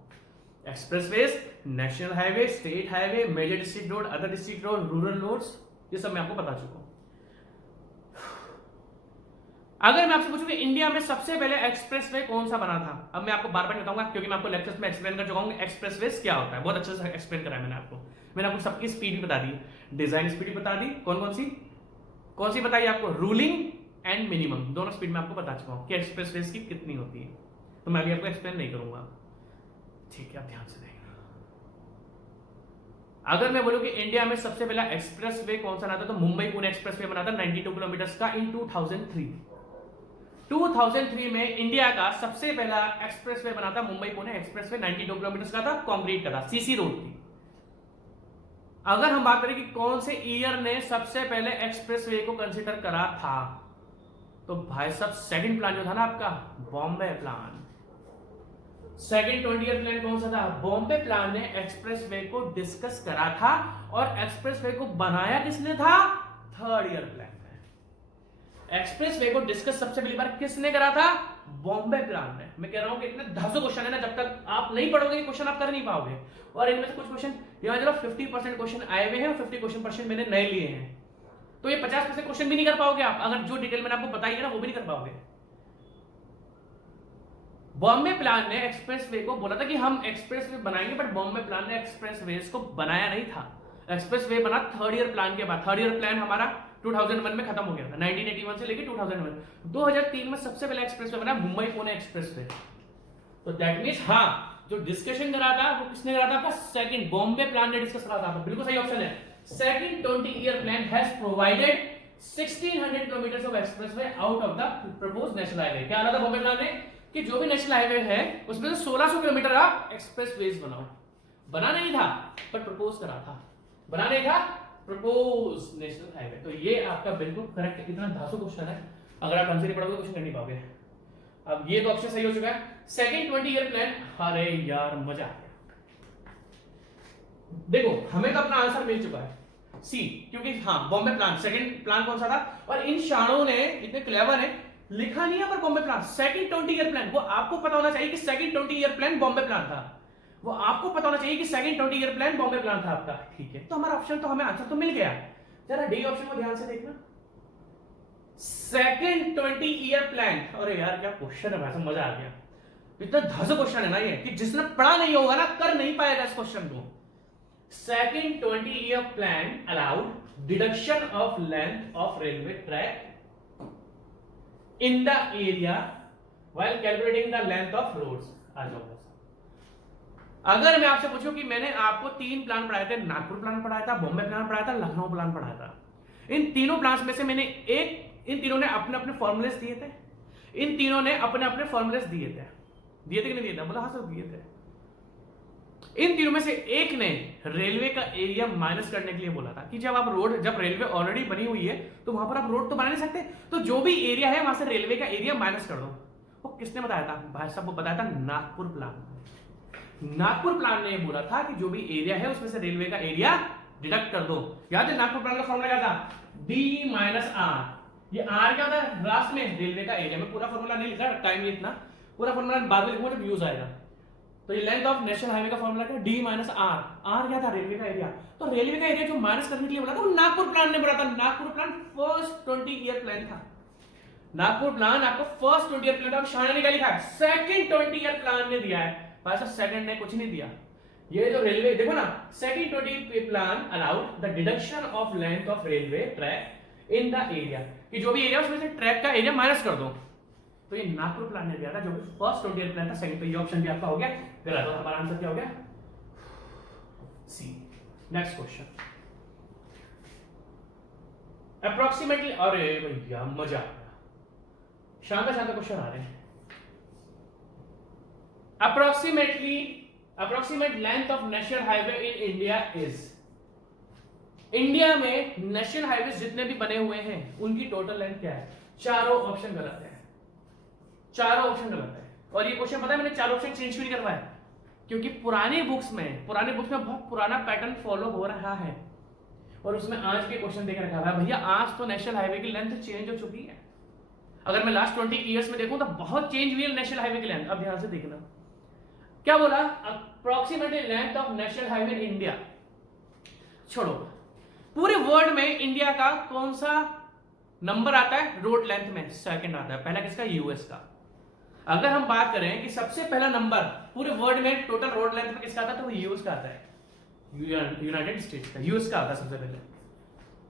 Expressways, national highway, state highway, major district road, other district road, rural roads, ये सब मैं आपको बता चुका हूं। अगर मैं आपसे पूछूं कि इंडिया में सबसे पहले एक्सप्रेसवे कौन सा बना था, अब मैं आपको बार बार बताऊंगा क्योंकि मैं आपको लेक्चर्स में एक्सप्लेन कर चुका हूं एक्सप्रेसवेज क्या होता है, बहुत अच्छे से एक्सप्लेन करा है मैंने आपको सबकी स्पीड भी बता दी, डिजाइन स्पीड भी बता दी, कौन सी बताई आपको, रूलिंग एंड मिनिमम, दोनों स्पीड में आपको बता चुका हूं कि एक्सप्रेसवेज की कितनी होती है, तो मैं अभी आपको एक्सप्लेन नहीं करूंगा, ठीक है, आप ध्यान से देखना। अगर मैं बोलूं कि इंडिया में सबसे पहला एक्सप्रेसवे कौन सा बना था, तो मुंबई पुणे एक्सप्रेसवे बना था 92 किलोमीटर का इन 2003 में इंडिया का सबसे पहला एक्सप्रेसवे बना था मुंबई पुणे एक्सप्रेसवे, 92 किलोमीटर का था, कंक्रीट का था, सीसी रोड थी। अगर हम बात करें कि कौन से ईयर ने सबसे पहले एक्सप्रेसवे को कंसीडर करा था, तो भाई साहब सेकंड प्लान जो था ना आपका, Bombay plan. Second 20-year plan कौन सा था, बॉम्बे प्लान ने एक्सप्रेसवे को डिस्कस करा था, और एक्सप्रेसवे को बनाया किसने था, थर्ड ईयर प्लान। एक्सप्रेसवे को डिस्कस सबसे पहली बार किसने करा था, बॉम्बे प्लान ने। मैं कह रहा हूं कि इतने धांसू क्वेश्चन है ना, जब तक आप नहीं पढ़ोगे क्वेश्चन आप कर नहीं पाओगे, और इनमें से कुछ क्वेश्चन यहां चलो 50% क्वेश्चन आए हुए हैं और 50% मैंने नए लिए हैं, तो ये 50% क्वेश्चन भी नहीं कर पाओगे आप, अगर जो डिटेल मैंने आपको बताई है ना वो भी नहीं कर पाओगे। बॉम्बे प्लान ने एक्सप्रेसवे को बोला था कि हम एक्सप्रेसवे बनाएंगे, बट बॉम्बे प्लान ने एक्सप्रेसवे को बनाया नहीं था। एक्सप्रेसवे बना थर्ड ईयर प्लान के बाद। थर्ड ईयर प्लान हमारा 2001 में खत्म हो गया था, 1981 से लेके 2001। 2003 में सबसे पहले एक्सप्रेसवे बना मुंबई पुणे एक्सप्रेसवे। तो दैट मींस हाँ, जो डिस्कशन करा था वो किसने करा था, आपका सेकंड बॉम्बे प्लान ने डिस्कस करा था। बिल्कुल सही ऑप्शन है। Second 20-year plan has provided 1600 kilometre of expressway out of the proposed national highway. क्या आना था बॉम्बे प्लान ने कि जो भी नेशनल हाईवे है उसमें से 1600 किलोमीटर आप एक्सप्रेसवेज बनाओ। बना नहीं था पर प्रपोज करा था, बना नहीं था, प्रपोज नेशनल हाईवे। तो ये आपका बिल्कुल करेक्ट, इतना धांसू क्वेश्चन है, अगर आप आंसर नहीं पढ़ोगे क्वेश्चन कर नहीं पाओगे। अब ये तो ऑप्शन सही हो चुका है। सेकंड 20-year प्लान, अरे यार मजा आ गया। देखो हमें तो अपना आंसर मिल चुका है सी, क्योंकि हाँ बॉम्बे प्लान सेकंड प्लान कौन सा था, और इन शाणों ने इतने क्लेवर है, लिखा नहीं है पर Bombay plan second 20-year plan. वो आपको पता होना चाहिए कि second 20-year plan Bombay plan था, वो आपको पता होना चाहिए कि second 20-year plan Bombay plan था आपका, ठीक है। तो हमारा ऑप्शन तो हमें आंसर तो मिल गया। जरा डी ऑप्शन को ध्यान से देखना, सेकंड 20-year प्लान। अरे यार क्या क्वेश्चन है भाई, मजा आ गया। इतना धांसू क्वेश्चन है ना ये कि जिसने पढ़ा नहीं होगा ना कर नहीं पाएगा इस क्वेश्चन को। Second 20-year plan allowed deduction of length of railway track in the area while calculating the length of roads। आ जाओ। अगर मैं आपसे पूछूं कि मैंने आपको 3 प्लान पढ़ाए थे, नागपुर प्लान पढ़ाया था, बॉम्बे प्लान पढ़ाया था, लखनऊ प्लान पढ़ाया था, इन तीनों प्लान्स में से मैंने इन तीनों ने अपने अपने फॉर्मूलेस दिए थे, इन तीनों ने अपने अपने फॉर्मूलेस दिए थे कि नहीं दिए थे, बोला हाँ सर दिए थे। इन तीनों में से एक ने रेलवे का एरिया माइनस करने के लिए बोला था कि जब रेलवे ऑलरेडी बनी हुई है तो वहां पर आप रोड तो बना नहीं सकते, तो जो भी एरिया है वहां से रेलवे का एरिया माइनस कर दो। वो किसने बताया था भाई साहब, वो बताया था नागपुर प्लान। नागपुर प्लान ने बोला था कि जो भी एरिया है उसमें से रेलवे का एरिया डिडक्ट कर दो। याद है नागपुर प्लान का फॉर्मूला क्या था, डी माइनस आर। ये आर क्या था, लास्ट में रेलवे का एरिया। में पूरा फॉर्मूला नहीं लिखा, टाइम नहीं इतना, पूरा फॉर्मूला बाद में लिखूंगा जब यूज आएगा। तो ये लेंथ ऑफ नेशनल हाईवे का फॉर्मूला क्या, डी माइनस आर। आर क्या था, रेलवे का एरिया। तो रेलवे का एरिया जो माइनस करने के लिए बोला था वो नागपुर प्लान ने बोला था। Nagpur plan first 20-year plan था। नागपुर प्लान आपको फर्स्ट 20-year प्लान था। शाह ने क्या लिखा है, सेकंड 20-year प्लान ने दिया है। भाई साहब सेकंड ने कुछ नहीं दिया। ये जो रेलवे देखो ना, second 20-year plan allowed the deduction of length of railway track in the area, कि जो भी एरिया उसमें से ट्रैक का एरिया माइनस कर दो। तो ये नागपुर प्लान ने दिया था, जो कि फर्स्ट 20-year प्लान था। सेकंड, तो ये ऑप्शन भी आपका हो गया गलत। तो हमारा आंसर क्या हो गया, सी। नेक्स्ट क्वेश्चन, अप्रोक्सीमेटली, अरे भैया मजा आ गया। शानदार शानदार क्वेश्चन आ रहे हैं। Approximate length of national highway in India is, India में नेशनल हाईवे जितने भी बने हुए हैं उनकी टोटल लेंथ क्या है? चारों ऑप्शन गलत है, चारों ऑप्शन गलत है। और ये क्वेश्चन पता है मैंने चारों ऑप्शन चेंज क्यों नहीं करवाया? क्योंकि पुरानी बुक्स में बहुत पुराना पैटर्न फॉलो हो रहा है और उसमें आज के क्वेश्चन देकर रखा है। भैया आज तो नेशनल हाईवे की लेंथ चेंज हो चुकी है। अगर मैं लास्ट 20 ईयर्स में देखूं तो बहुत चेंज हुई है नेशनल हाईवे की लेंथ। अब ध्यान से देखना क्या बोला, approximately length of national highway in India. छोड़ो, पूरे वर्ल्ड में इंडिया का कौन सा नंबर आता है रोड लेंथ में? सेकंड आता है। पहला किसका? यूएस का। अगर हम बात करें कि सबसे पहला नंबर पूरे वर्ल्ड में टोटल रोड लेंथ में किसका आता है, तो वो यूएस का आता है, यूनाइटेड स्टेट्स का, यूएस का आता है सबसे पहले।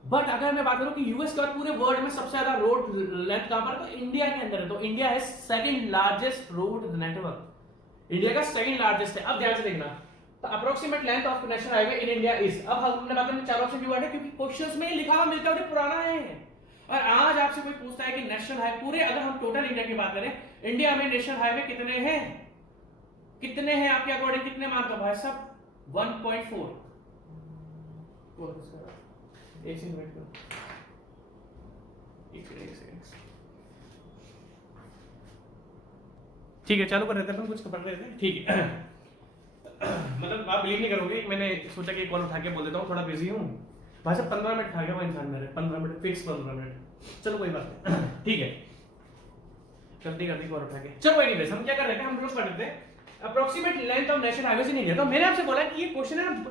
बट अगर मैं बात करूं कि यूएस का पूरे वर्ल्ड में सबसे ज्यादा रोड लेंथ कहां पर है, तो इंडिया के अंदर है। तो इंडिया है second largest road network, India का सेकंड लार्जेस्ट है। अब ध्यान से देखना, तो approximate length of national highway in India is, अब हमने बात करें चार ऑप्शन क्यों है, क्योंकि क्वेश्चंस में लिखा हुआ मिलता है, पुराना है। और आज आपसे कोई पूछता है कि नेशनल हाईवे पूरे, अगर हम टोटल इंडिया की बात करें, इंडिया में नेशनल हाईवे कितने हैं, कितने हैं आपके अकॉर्डिंग, कितने मानते हो भाई साहब? 1.4। एक सेकंड वेट करो, एक सेकंड, ठीक है चालू कर रहे थे अपन, कुछ पढ़ रहे थे, ठीक है। मतलब आप बिलीव नहीं करोगे, मैंने सोचा कि कॉल उठा के बोल देता हूँ, थोड़ा बिजी हूँ भाई साहब। 15 मिनट खा गया वो इंसान मेरे, 15 मिनट फिक्स, 15 मिनट, चलो कोई बात नहीं, ठीक है। जल्दी कॉल उठा के, चलो एनीवेज हम क्या कर रहे थे, हम लोग पढ़ रहे थे approximate length of national highway in India. तो मैंने आपसे बोला कि ये क्वेश्चन है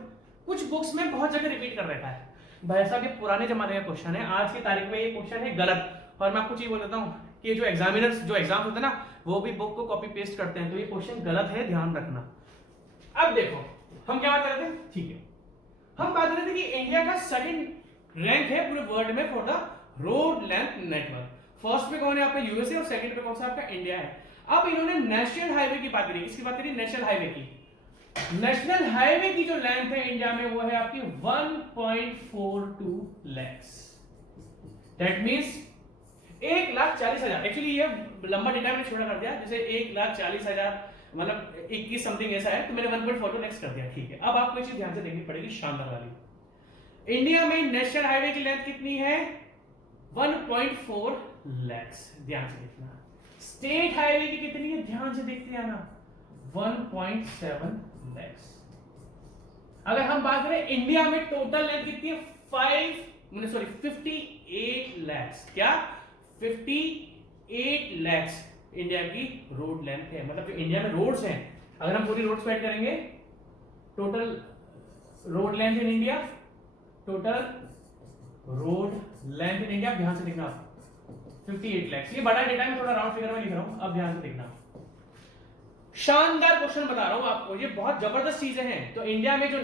कुछ बुक्स में बहुत जगह रिपीट कर रखा है। भाई साहब ये पुराने जमाने का क्वेश्चन है, आज की तारीख में ये क्वेश्चन है गलत। और मैं आपको चीज बोल देता हूँ कि जो एग्जामिनर्स जो एग्जाम होते हैं ना, वो भी बुक को कॉपी पेस्ट करते हैं, तो ये क्वेश्चन गलत है, ध्यान रखना। अब देखो हम क्या बात कर रहे थे, ठीक है, हम बात कर रहे थे कि इंडिया का सेकंड रैंक है पूरे वर्ल्ड में for the road length network. First पे कौन है आपका? यूएसए, और सेकंड पे कौन सा आपका? इंडिया है। अब इन्होंने नेशनल हाईवे की बात करी, किसकी बात करी? नेशनल हाईवे की। नेशनल हाईवे की जो लेंथ है इंडिया में वो है आपकी 1.42 lakhs। That means 1,40,000। एक्चुअली ये लंबा डेटा मैंने छोटा कर दिया, जैसे 1,40,000 मतलब 21 समथिंग ऐसा है, तो मैंने 1.42 lakhs कर दिया, ठीक है। अब आपको चीज ध्यान से देखनी पड़ेगी, शानदार वाली। इंडिया में नेशनल हाईवे की लेंथ कितनी है? 1.4 lakhs, ध्यान से देखना। स्टेट हाईवे की कितनी है? ध्यान से देखते हैं ना, 1.7 lakhs। अगर हम बात करें इंडिया में टोटल लेंथ कितनी है? 58 lakhs। क्या? 58 lakhs इंडिया की रोड लेंथ है। मतलब जो इंडिया में रोड्स हैं, अगर हम पूरी रोड्स को ऐड करेंगे, total road length in India, total road length in India, ध्यान से देखना, 58 lakhs। ये बड़ा डेटा है, थोड़ा राउंड फिगर में लिख रहा हूं, अब ध्यान से देखना। शानदार क्वेश्चन बता रहा हूं आपको, ये बहुत जबरदस्त चीजें हैं। तो इंडिया में जो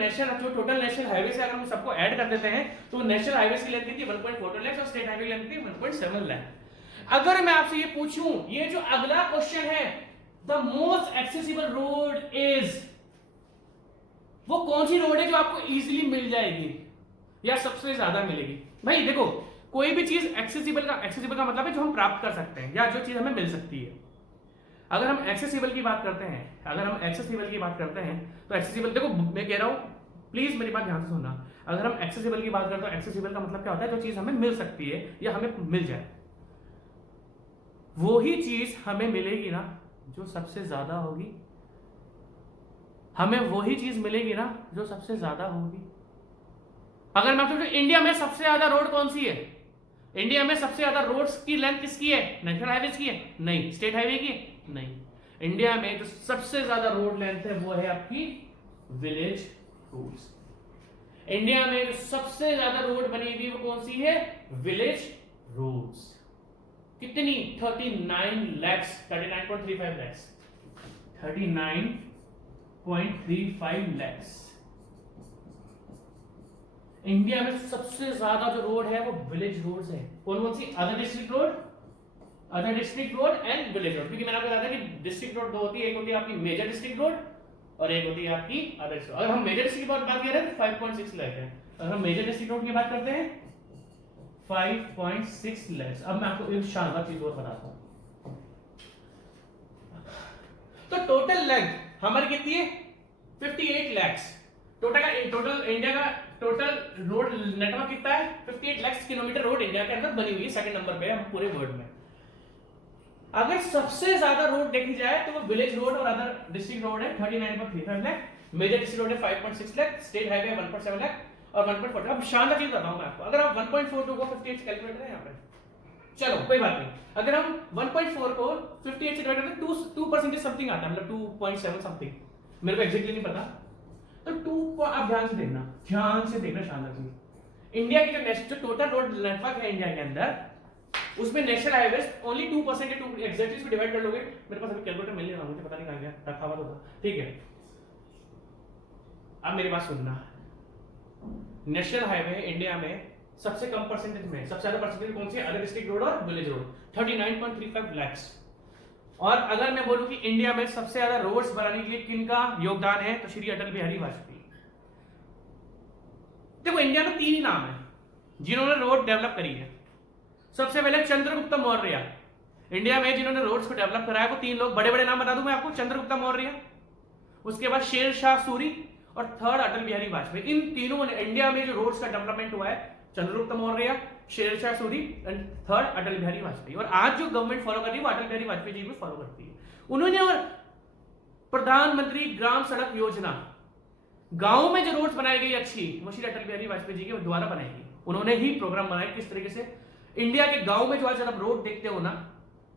टोटल नेशनल हाईवे से अगर हम सबको ऐड कर देते हैं, तो नेशनल हाईवे की लेंथ कितनी? 1.42 lakhs, और स्टेट हाईवे लेंथ कितनी? 1.7 lakh। अगर मैं आपसे ये पूछूं, ये जो अगला क्वेश्चन है, the most accessible road is, वो कौन सी रोड है जो आपको इजीली मिल जाएगी या सबसे ज्यादा मिलेगी? भाई देखो, कोई भी चीज एक्सेसिबल का मतलब है जो हम प्राप्त कर सकते हैं या जो चीज हमें मिल सकती है। अगर हम एक्सेसिबल की बात करते हैं, तो एक्सेसिबल, देखो मैं कह रहा हूं, प्लीज मेरी बात ध्यान से सुनना। अगर हम एक्सेसिबल की बात करते हैं, एक्सेसिबल का मतलब क्या होता है? जो चीज हमें मिल सकती है या हमें मिल जाए, वो ही चीज हमें मिलेगी ना जो सबसे ज्यादा होगी। हमें वही चीज मिलेगी ना जो सबसे ज्यादा होगी। अगर मैं पूछूं इंडिया में सबसे ज्यादा रोड कौन सी है? इंडिया में सबसे ज्यादा रोड्स की लेंथ किसकी है? नेशनल हाईवे की है? नहीं। स्टेट हाईवे की? नहीं। इंडिया में जो सबसे ज्यादा रोड लेंथ है वो है आपकी विलेज रोड्स। इंडिया में जो सबसे ज्यादा रोड बनी हुई वो कौन सी है? Village roads. कितनी? 39 lakhs, 39.35 lakhs, 39.35 lakhs। इंडिया में सबसे ज्यादा जो रोड है वो विलेज रोड्स है। कौन कौन सी? Other district road and village road. क्योंकि मैंने आपको बताया कि डिस्ट्रिक्ट रोड दो होती है, एक होती है आपकी मेजर डिस्ट्रिक्ट रोड और एक होती है आपकी अदर डिस्ट्रिक्ट। अगर हम मेजर डिस्ट्रिक्ट की बात करें तो 5.6 लाख है। अगर हम मेजर डिस्ट्रिक्ट रोड की बात करते हैं 5.6 lakhs। अब मैं आपको एक शानदार चीज और बताता हूं। तो टोटल लेंथ हमारी कितनी है 58 lakhs। टोटल इंडिया का टोटल रोड नेटवर्क कितना है 58 lakhs किलोमीटर रोड इंडिया के अंदर बनी हुई है, सेकंड नंबर पे है हम पूरे वर्ल्ड में। अगर सबसे ज्यादा रोड देखी जाए तो वो विलेज रोड और अदर डिस्ट्रिक्ट रोड है 39.35 लाख, मेजर डिस्ट्रिक्ट रोड है 5.6 लाख, स्टेट हाईवे 1.7 लाख और 1.4। अब शानदार चीज बताऊं मैं आपको, अगर आप 1.42 को 58 से कैलकुलेट करें यहाँ पे, चलो कोई बात नहीं, अगर हम 1.4 को 58 से डिवाइड करते हैं 2% समथिंग आता है, मतलब 2.7 समथिंग, मेरे को एग्जैक्टली नहीं पता। तो 2 को आप ध्यान से देखना शानदार चीज। इंडिया की जो टोटल रोड नेटवर्क है इंडिया के अंदर, उसमें नेशनल हाईवेज ओनली 2% है, 2 एग्जैक्टली इसको डिवाइड कर लोगे, मेरे पास अभी कैलकुलेटर मिल नहीं रहा, मुझे पता नहीं कहां गया, रखा हुआ तो था, ठीक है। अब मेरी बात सुनना, नेशनल हाईवे इंडिया में सबसे कम परसेंटेज में, सबसे ज्यादा परसेंटेज कौन सी है, अदर डिस्ट्रिक्ट रोड और विलेज रोड 39.35 lakhs। और अगर मैं बोलूं कि इंडिया में सबसे ज्यादा रोड्स बनाने के लिए किनका योगदान है, तो श्री अटल बिहारी वाजपेयी। देखो इंडिया में 3 ही नाम है जिन्होंने रोड डेवलप करी है। सबसे पहले चंद्रगुप्त मौर्य, इंडिया में जिन्होंने रोड्स को डेवलप कराया वो 3 लोग, बड़े बड़े नाम बता दूं मैं आपको, चंद्रगुप्त मौर्य, उसके बाद शेर शाह सूरी और थर्ड अटल बिहारी वाजपेयी। इन तीनों ने इंडिया में जो रोड्स का डेवलपमेंट हुआ है, चंद्रगुप्त मौर्य, शेर शाह सूरी एंड थर्ड अटल बिहारी वाजपेयी। और आज जो गवर्नमेंट फॉलो कर रही है वो अटल बिहारी वाजपेयी जी भी फॉलो करती है। उन्होंने और प्रधानमंत्री ग्राम सड़क योजना, गांव में जो रोड्स बनाई गई अच्छी, वो श्री अटल बिहारी वाजपेयी जी के द्वारा बनाई गई। उन्होंने ही प्रोग्राम बनाया किस तरीके से इंडिया के गांव में जो आज आप रोड देखते हो ना,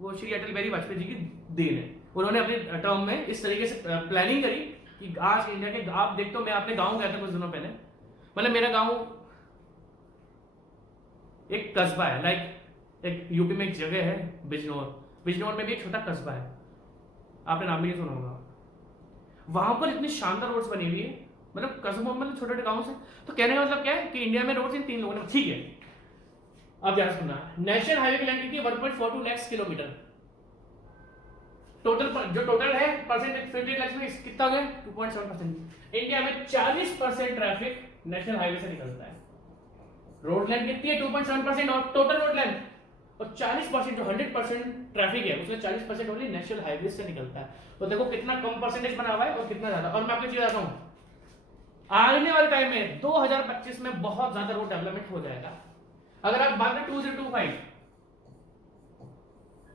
वो श्री अटल बिहारी वाजपेयी जी की देन है। उन्होंने अपने टर्म में इस तरीके से प्लानिंग करी कि आज इंडिया के, आप देखते हो, मैं अपने गांव गया था कुछ दिनों पहले, मतलब मेरा गांव एक कस्बा है, लाइक एक यूपी में एक जगह है बिजनौर में भी एक छोटा कस्बा है, आपने नाम भी नहीं सुना होगा। वहां पर इतनी शानदार रोड्स बनी हुई है, मतलब कस्बों में, मतलब छोटे छोटे गांव से। तो कहने का मतलब क्या है कि इंडिया में रोड्स इन 3 लोगों ने, ठीक है। अब ध्यान सुनना, नेशनल हाईवे की लेंथ कितनी है 1.42 लाख किलोमीटर। टोटल जो टोटल है परसेंटेज 58 लाख में कितना हो गया 2.7%। इंडिया में 40% ट्रैफिक नेशनल हाईवे से निकलता है। रोड लेंथ कितनी है 2.7% और टोटल रोड लेंथ, और 40% जो 100% ट्रैफिक है उसमें 40% ओनली नेशनल हाईवे से निकलता है। तो देखो कितना कम परसेंटेज बना हुआ है और कितना ज्यादा। और मैं आपको चीज बताता हूं, आने वाले टाइम में 2025 में बहुत ज्यादा रोड डेवलपमेंट हो जाएगा। अगर आप बात करें 2025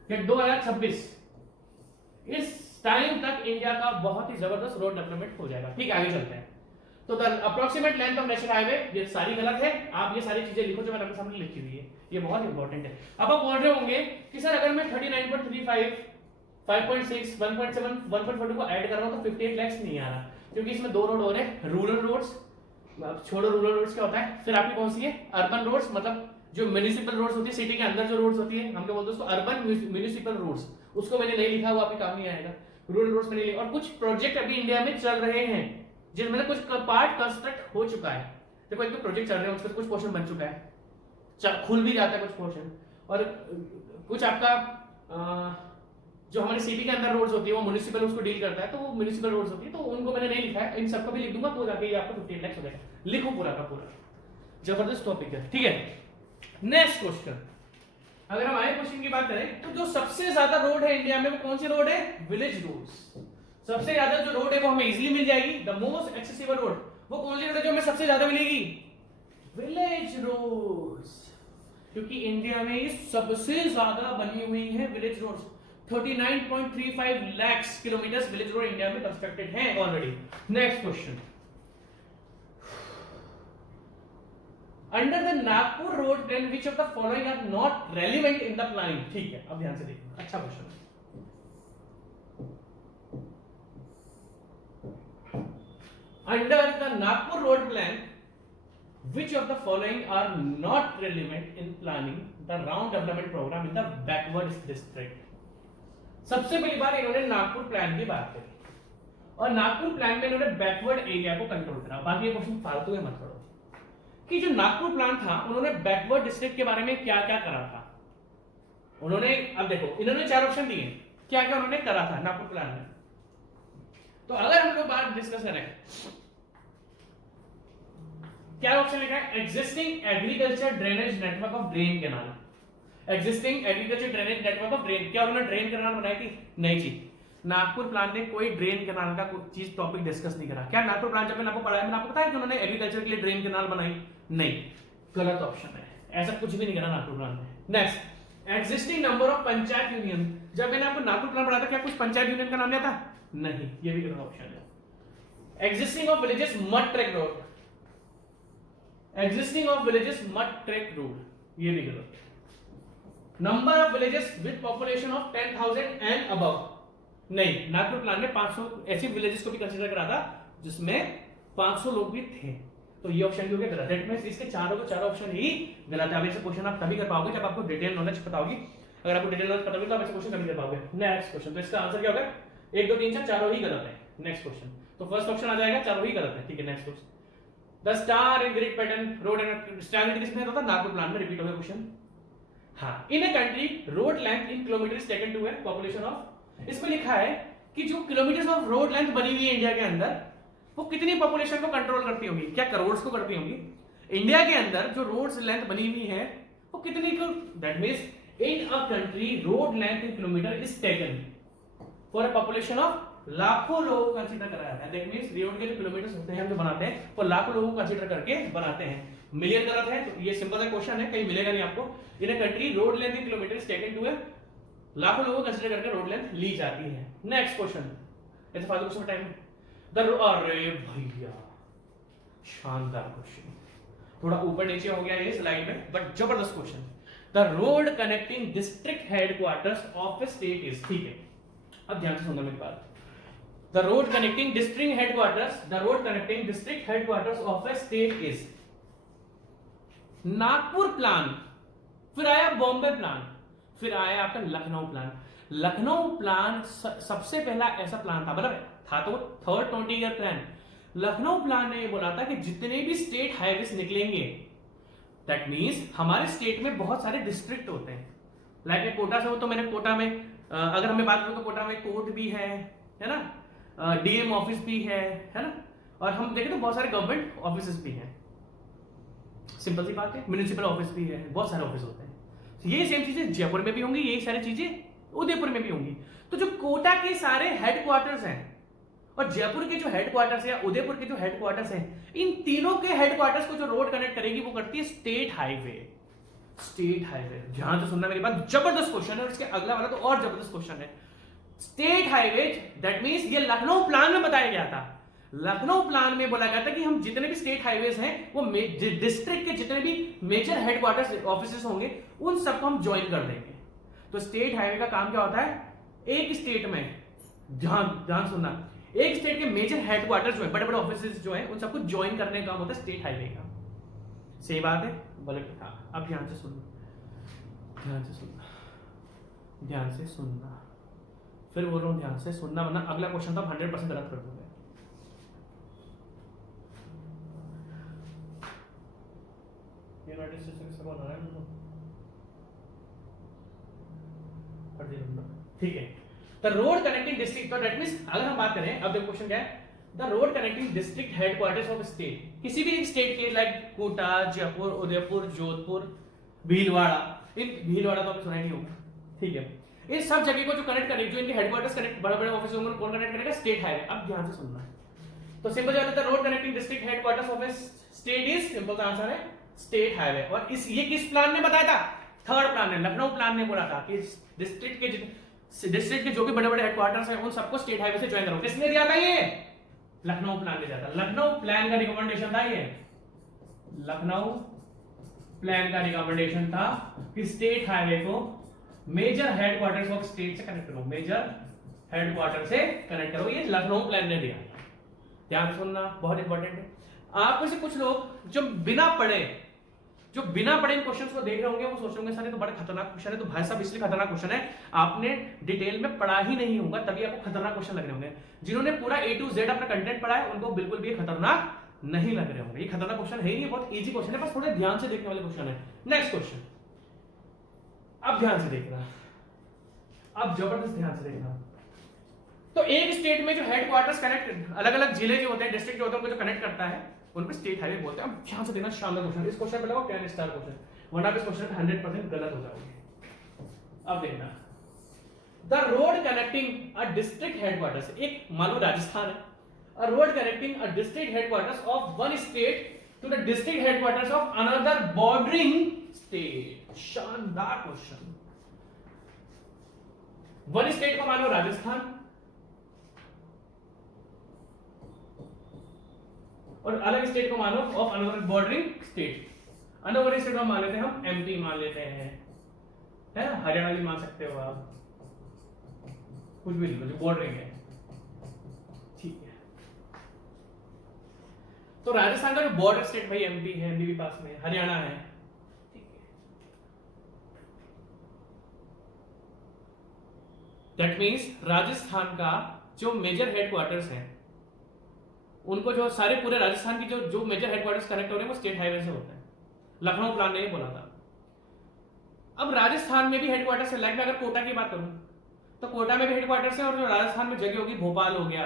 या 2026, इस टाइम तक इंडिया का बहुत ही जबरदस्त रोड डेवलपमेंट हो जाएगा। ठीक है, आगे चलते हैं। तो the approximate length of national highway, ये सारी गलत है, आप ये सारी चीजें लिखो जो मैंने आपके सामने लिखी हुई है, ये बहुत इंपॉर्टेंट है। अब आप बोल रहे होंगे कि सर अगर मैं 39.35, 5.6, 1.7, 1.42 को ऐड कर रहा हूं तो 58 लाख नहीं आ रहा, क्योंकि इसमें 2 रोड हो रहे हैं, रूरल रोड्स, छोड़ो रूरल रोड्स क्या होता है, फिर आपकी कौन सी है अर्बन रोड्स, मतलब जो म्युनिसिपल रोड्स होती है, सिटी के अंदर जो रोड्स होती है, हम क्या बोलते हैं उसको अर्बन म्युनिसिपल रोड्स, उसको मैंने नहीं लिखा, वो आपके काम नहीं आएगा। रूरल रोड्स मैंने लिखा। और कुछ प्रोजेक्ट अभी इंडिया में चल रहे हैं जिनमें कुछ पार्ट कंस्ट्रक्ट हो चुका है। देखो एक तो प्रोजेक्ट चल रहे हैं, उसका कुछ पोर्शन बन चुका है, खुल भी जाता है कुछ पोर्शन, और कुछ आपका जो हमारी सिटी के अंदर रोड्स होती है वो म्युनिसिपल उसको डील करता है, तो वो म्युनिसिपल रोड्स होती है, तो उनको मैंने नहीं लिखा है। इन सबको भी लिख दूंगा तो जाके ये आपको 58 लाख हो जाएगा। लिखो पूरा का पूरा, जबरदस्त टॉपिक है। ठीक है, नेक्स्ट क्वेश्चन। अगर हम आए क्वेश्चन की बात करें तो जो सबसे ज्यादा रोड है इंडिया में वो कौन सी रोड है, विलेज रोड्स। सबसे ज्यादा जो रोड है वो हमें इजीली मिल जाएगी, द मोस्ट एक्सेसिबल रोड, वो कौन सी रोड है जो हमें सबसे ज्यादा मिलेगी, विलेज रोड्स। क्योंकि इंडिया में सबसे ज्यादा बनी हुई है village roads, 39.35 lakh kilometre village road India में कंस्ट्रक्टेड है already. Next question, under the Nagpur road plan which of the following are not relevant in the planning. ठीक है, अब ध्यान से देखो, अच्छा क्वेश्चन है। Under the Nagpur road plan which of the following are not relevant in planning the round development program in the backward district। सबसे पहली बार इन्होंने नागपुर प्लान की बात करी और नागपुर प्लान में इन्होंने बैकवर्ड एरिया को कंट्रोल करा। बाकी ये क्वेश्चन फालतू है, मत करो। कि जो नागपुर प्लान था उन्होंने बैकवर्ड डिस्ट्रिक्ट के बारे में क्या क्या करा था उन्होंने। अब देखो इन्होंने 4 ऑप्शन दिए, क्या क्या उन्होंने करा था नागपुर प्लान में। तो अगर हम लोग बात डिस्कस करें, क्या ऑप्शन लिखा है, existing agriculture drainage network of drain canal. Existing agriculture drainage network of drain, क्या उन्होंने ड्रेन कैनाल बनाई थी, नहीं जी। नागपुर प्लान ने कोई ड्रेन कैनाल का कोई चीज टॉपिक डिस्कस नहीं करा। क्या नागपुर प्लान जब मैंने आपको पढ़ाया, मैंने आपको बताया कि उन्होंने एग्रीकल्चर के लिए ड्रेन कैनाल बनाई? नहीं, गलत ऑप्शन है, ऐसा कुछ भी नहीं करा नागपुर प्लान ने। Next, existing number of panchayat union, जब मैंने आपको नागपुर प्लान पढ़ाया था क्या कुछ पंचायत यूनियन का नाम लिया था? नहीं, ये भी गलत ऑप्शन है। Existing of villages mud track road, existing of villages mud track road, ये भी गलत। Number of villages with population of 10,000 and above, नहीं, नागपुर प्लान ने 500 ऐसी विलेजेस को भी कंसीडर करा था जिसमें 500 लोग भी थे, तो ये ऑप्शन भी हो गया गलत। दैट मींस इसके चारों के चारों ऑप्शन ही गलत है। अब ऐसे क्वेश्चन आप तभी कर पाओगे जब आपको डिटेल नॉलेज पता होगी। अगर आपको डिटेल नॉलेज पता होगी तो आप ऐसे क्वेश्चन तभी कर पाओगे। नेक्स्ट क्वेश्चन, तो इसका आंसर क्या होगा? 1 2 3 4 चारों ही गलत है। नेक्स्ट क्वेश्चन, तो फर्स्ट ऑप्शन आ जाएगा चारों ही गलत है, ठीक है। Next question, the star in grid pattern road and standard किसमें होता? नागपुर प्लान में रिपीट हो गया क्वेश्चन। हाँ, in a country road length in kilometer is taken to है पॉपुलेशन ऑफ, इसमें लिखा है कि जो किलोमीटर्स ऑफ रोड लेंथ बनी हुई है इंडिया के अंदर, वो कितनी पॉपुलेशन को कंट्रोल करती होगी? क्या करोड़ को करती होगी? इंडिया के अंदर जो रोड्स लेंथ बनी हुई है वो कितनी को, that means in a country road length in kilometer is taken for a population of लाखों लोगों को कंसीडर कराया है। दैट मींस रोड के जो किलोमीटर्स होते हैं हम जो बनाते हैं वो लाखों लोगों को कंसीडर करके बनाते हैं। मिलियन गलत है, तो ये सिंपल सा क्वेश्चन है, कहीं मिलेगा नहीं आपको। In a country road length in kilometer is taken to है, लाखों लोगों को कंसीडर करके रोड लेंथ ली जाती है। नेक्स्ट क्वेश्चन, ऐसे फालतू क्वेश्चन टाइम अरे भैया शानदार क्वेश्चन, थोड़ा ऊपर नीचे हो गया ये स्लाइड में बट जबरदस्त question. The road connecting district headquarters of A state is, ठीक है, अब ध्यान से सुनना मेरी बात। The road connecting district headquarters, the road connecting district headquarters of A state is Nagpur plan, फिर आया बॉम्बे प्लान, फिर आया आपका लखनऊ प्लान। लखनऊ प्लान सबसे पहला ऐसा प्लान था, मतलब था तो third 20 year plan. Lucknow plan ने बोला था कि जितने भी स्टेट हाईवेज निकलेंगे, दैट मींस हमारे स्टेट में बहुत सारे डिस्ट्रिक्ट होते हैं। लाइक कोटा से हो तो मैंने कोटा में अगर हमें बात करें तो कोटा में कोर्ट भी है ना, डीएम ऑफिस भी है ना, और हम देखें तो बहुत सारे गवर्नमेंट ऑफिस भी हैं। सिंपल सी बात है, म्युनिसिपल ऑफिस भी है, बहुत सारे ऑफिस होते हैं। ये सेम चीजें जयपुर में भी होंगी, यही सारी चीजें उदयपुर में भी होंगी। तो जो कोटा के सारे हेडक्वार्टर्स हैं और जयपुर के जो हेडक्वार्टर्स है, उदयपुर के जो हेडक्वार्टर्स हैं, इन तीनों के हेडक्वार्टर्स को जो रोड कनेक्ट करेगी वो करती है स्टेट हाईवे। स्टेट हाईवे, ध्यान से सुनना मेरी बात, जबरदस्त क्वेश्चन है और इसके अगला वाला तो और जबरदस्त क्वेश्चन है। स्टेट हाईवे, दैट मींस ये लखनऊ प्लान में बताया गया था। लखनऊ प्लान में बोला गया था कि हम जितने भी स्टेट हाईवेज हैं वो डिस्ट्रिक्ट के जितने भी मेजर हेडक्वार्टर्स ऑफिसेस होंगे उन सबको हम ज्वाइन कर देंगे। तो स्टेट हाईवे का काम क्या होता है? एक स्टेट में, ध्यान सुनना, एक स्टेट के मेजर हेडक्वार्टर्स जो है, बड़े बड़े ऑफिसेस जो हैं, उन सबको ज्वाइन करने का काम होता है स्टेट हाईवे का। सही बात है? बोले हाँ। अब ध्यान से सुनना, ध्यान से सुनना, ध्यान से सुनना, फिर बोल रहा हूं ध्यान से सुनना, वरना अगला क्वेश्चन तो 100% गलत कर दोगे। ठीक है, द रोड कनेक्टिंग डिस्ट्रिक्ट, तो दैट मींस अगर हम बात करें, अब देखो क्वेश्चन क्या है, the road connecting district headquarters of state, किसी भी एक स्टेट के, लाइक कोटा, जयपुर, उदयपुर, जोधपुर, भीलवाड़ा, इन भीलवाड़ा तो आपने सुना ही नहीं होगा, ठीक है, इन सब जगह को जो कनेक्ट करेगी, जो इनके हेडक्वार्टर्स कनेक्ट, बड़े बड़े ऑफिस होंगे, कौन कनेक्ट करेगा? State highway. अब ध्यान से सुनना है, तो सिंपल जवाब है road connecting district headquarters of A state is, simple सा आंसर है स्टेट हाईवे। और इस ये किस प्लान ने बताया था? थर्ड प्लान ने, लखनऊ प्लान ने बोला था कि डिस्ट्रिक्ट के जो भी बड़े बड़े हेडक्वार्टर्स हैं उन सबको स्टेट हाईवे से ज्वाइन करो। किसने दिया था ये? लखनऊ प्लान ने दिया था। लखनऊ प्लान का रिकमेंडेशन था ये, लखनऊ प्लान का रिकमेंडेशन था कि स्टेट हाईवे को मेजर हेडक्वार्टर्स ऑफ स्टेट से कनेक्ट करो, मेजर हेडक्वार्टर से कनेक्ट करो, ये लखनऊ प्लान ने दिया। ध्यान सुनना, बहुत इंपॉर्टेंट है। आप में से कुछ लोग जो बिना पढ़े इन क्वेश्चंस को देख रहे होंगे वो सोच रहे होंगे सर ये तो बड़ा खतरनाक क्वेश्चन है। तो भाई साहब इसलिए खतरनाक क्वेश्चन है, आपने डिटेल में पढ़ा ही नहीं होगा, तभी आपको खतरनाक क्वेश्चन लग रहे होंगे। जिन्होंने पूरा A to Z अपना कंटेंट पढ़ा है उनको बिल्कुल भी खतरनाक नहीं लग रहे होंगे। ये खतरनाक क्वेश्चन है ही नहीं, बहुत इजी क्वेश्चन है, बस थोड़े ध्यान से देखने वाले क्वेश्चन है। नेक्स्ट क्वेश्चन, अब ध्यान से देखना, अब जबरदस्त ध्यान से देखना। तो एक स्टेट में जो हेडक्वार्टर्स कनेक्ट, अलग अलग जिले जो होते हैं, डिस्ट्रिक्ट जो होते हैं, उनको जो कनेक्ट करता है उनको स्टेट हाईवे बोलते हैं। अब ध्यान से देखना, शानदार क्वेश्चन। इस क्वेश्चन पे लगाओ 10 स्टार क्वेश्चन, वरना इस क्वेश्चन 100% गलत हो जाओगे। अब देखना, the road connecting a district headquarters, एक मान लो राजस्थान है, a road connecting a district headquarters of one state to the district headquarters of another bordering state. शानदार क्वेश्चन। वन स्टेट को मान लो राजस्थान और अलग स्टेट को मानो of another bordering state. Another bordering state में मान लेते हैं हम एमपी मान लेते हैं, है ना, हरियाणा भी मान सकते हो आप, कुछ भी जो बॉर्डरिंग है, ठीक है। तो राजस्थान का जो बॉर्डर स्टेट भाई एमपी है, एमपी भी पास में, हरियाणा है, ठीक है। दैट मींस राजस्थान का जो मेजर हेडक्वार्टर्स है, उनको जो सारे पूरे राजस्थान की जो मेजर हेडक्वार्टर्स कनेक्ट हो रहे हैं वो स्टेट हाईवे से होते हैं। लखनऊ प्लान ने ये बोला था। अब राजस्थान में भी हेडक्वार्टर्स है, लाइक मैं अगर कोटा की बात करूं तो कोटा में भी हेडक्वार्टर्स है, और जो राजस्थान में जगह होगी, भोपाल हो गया,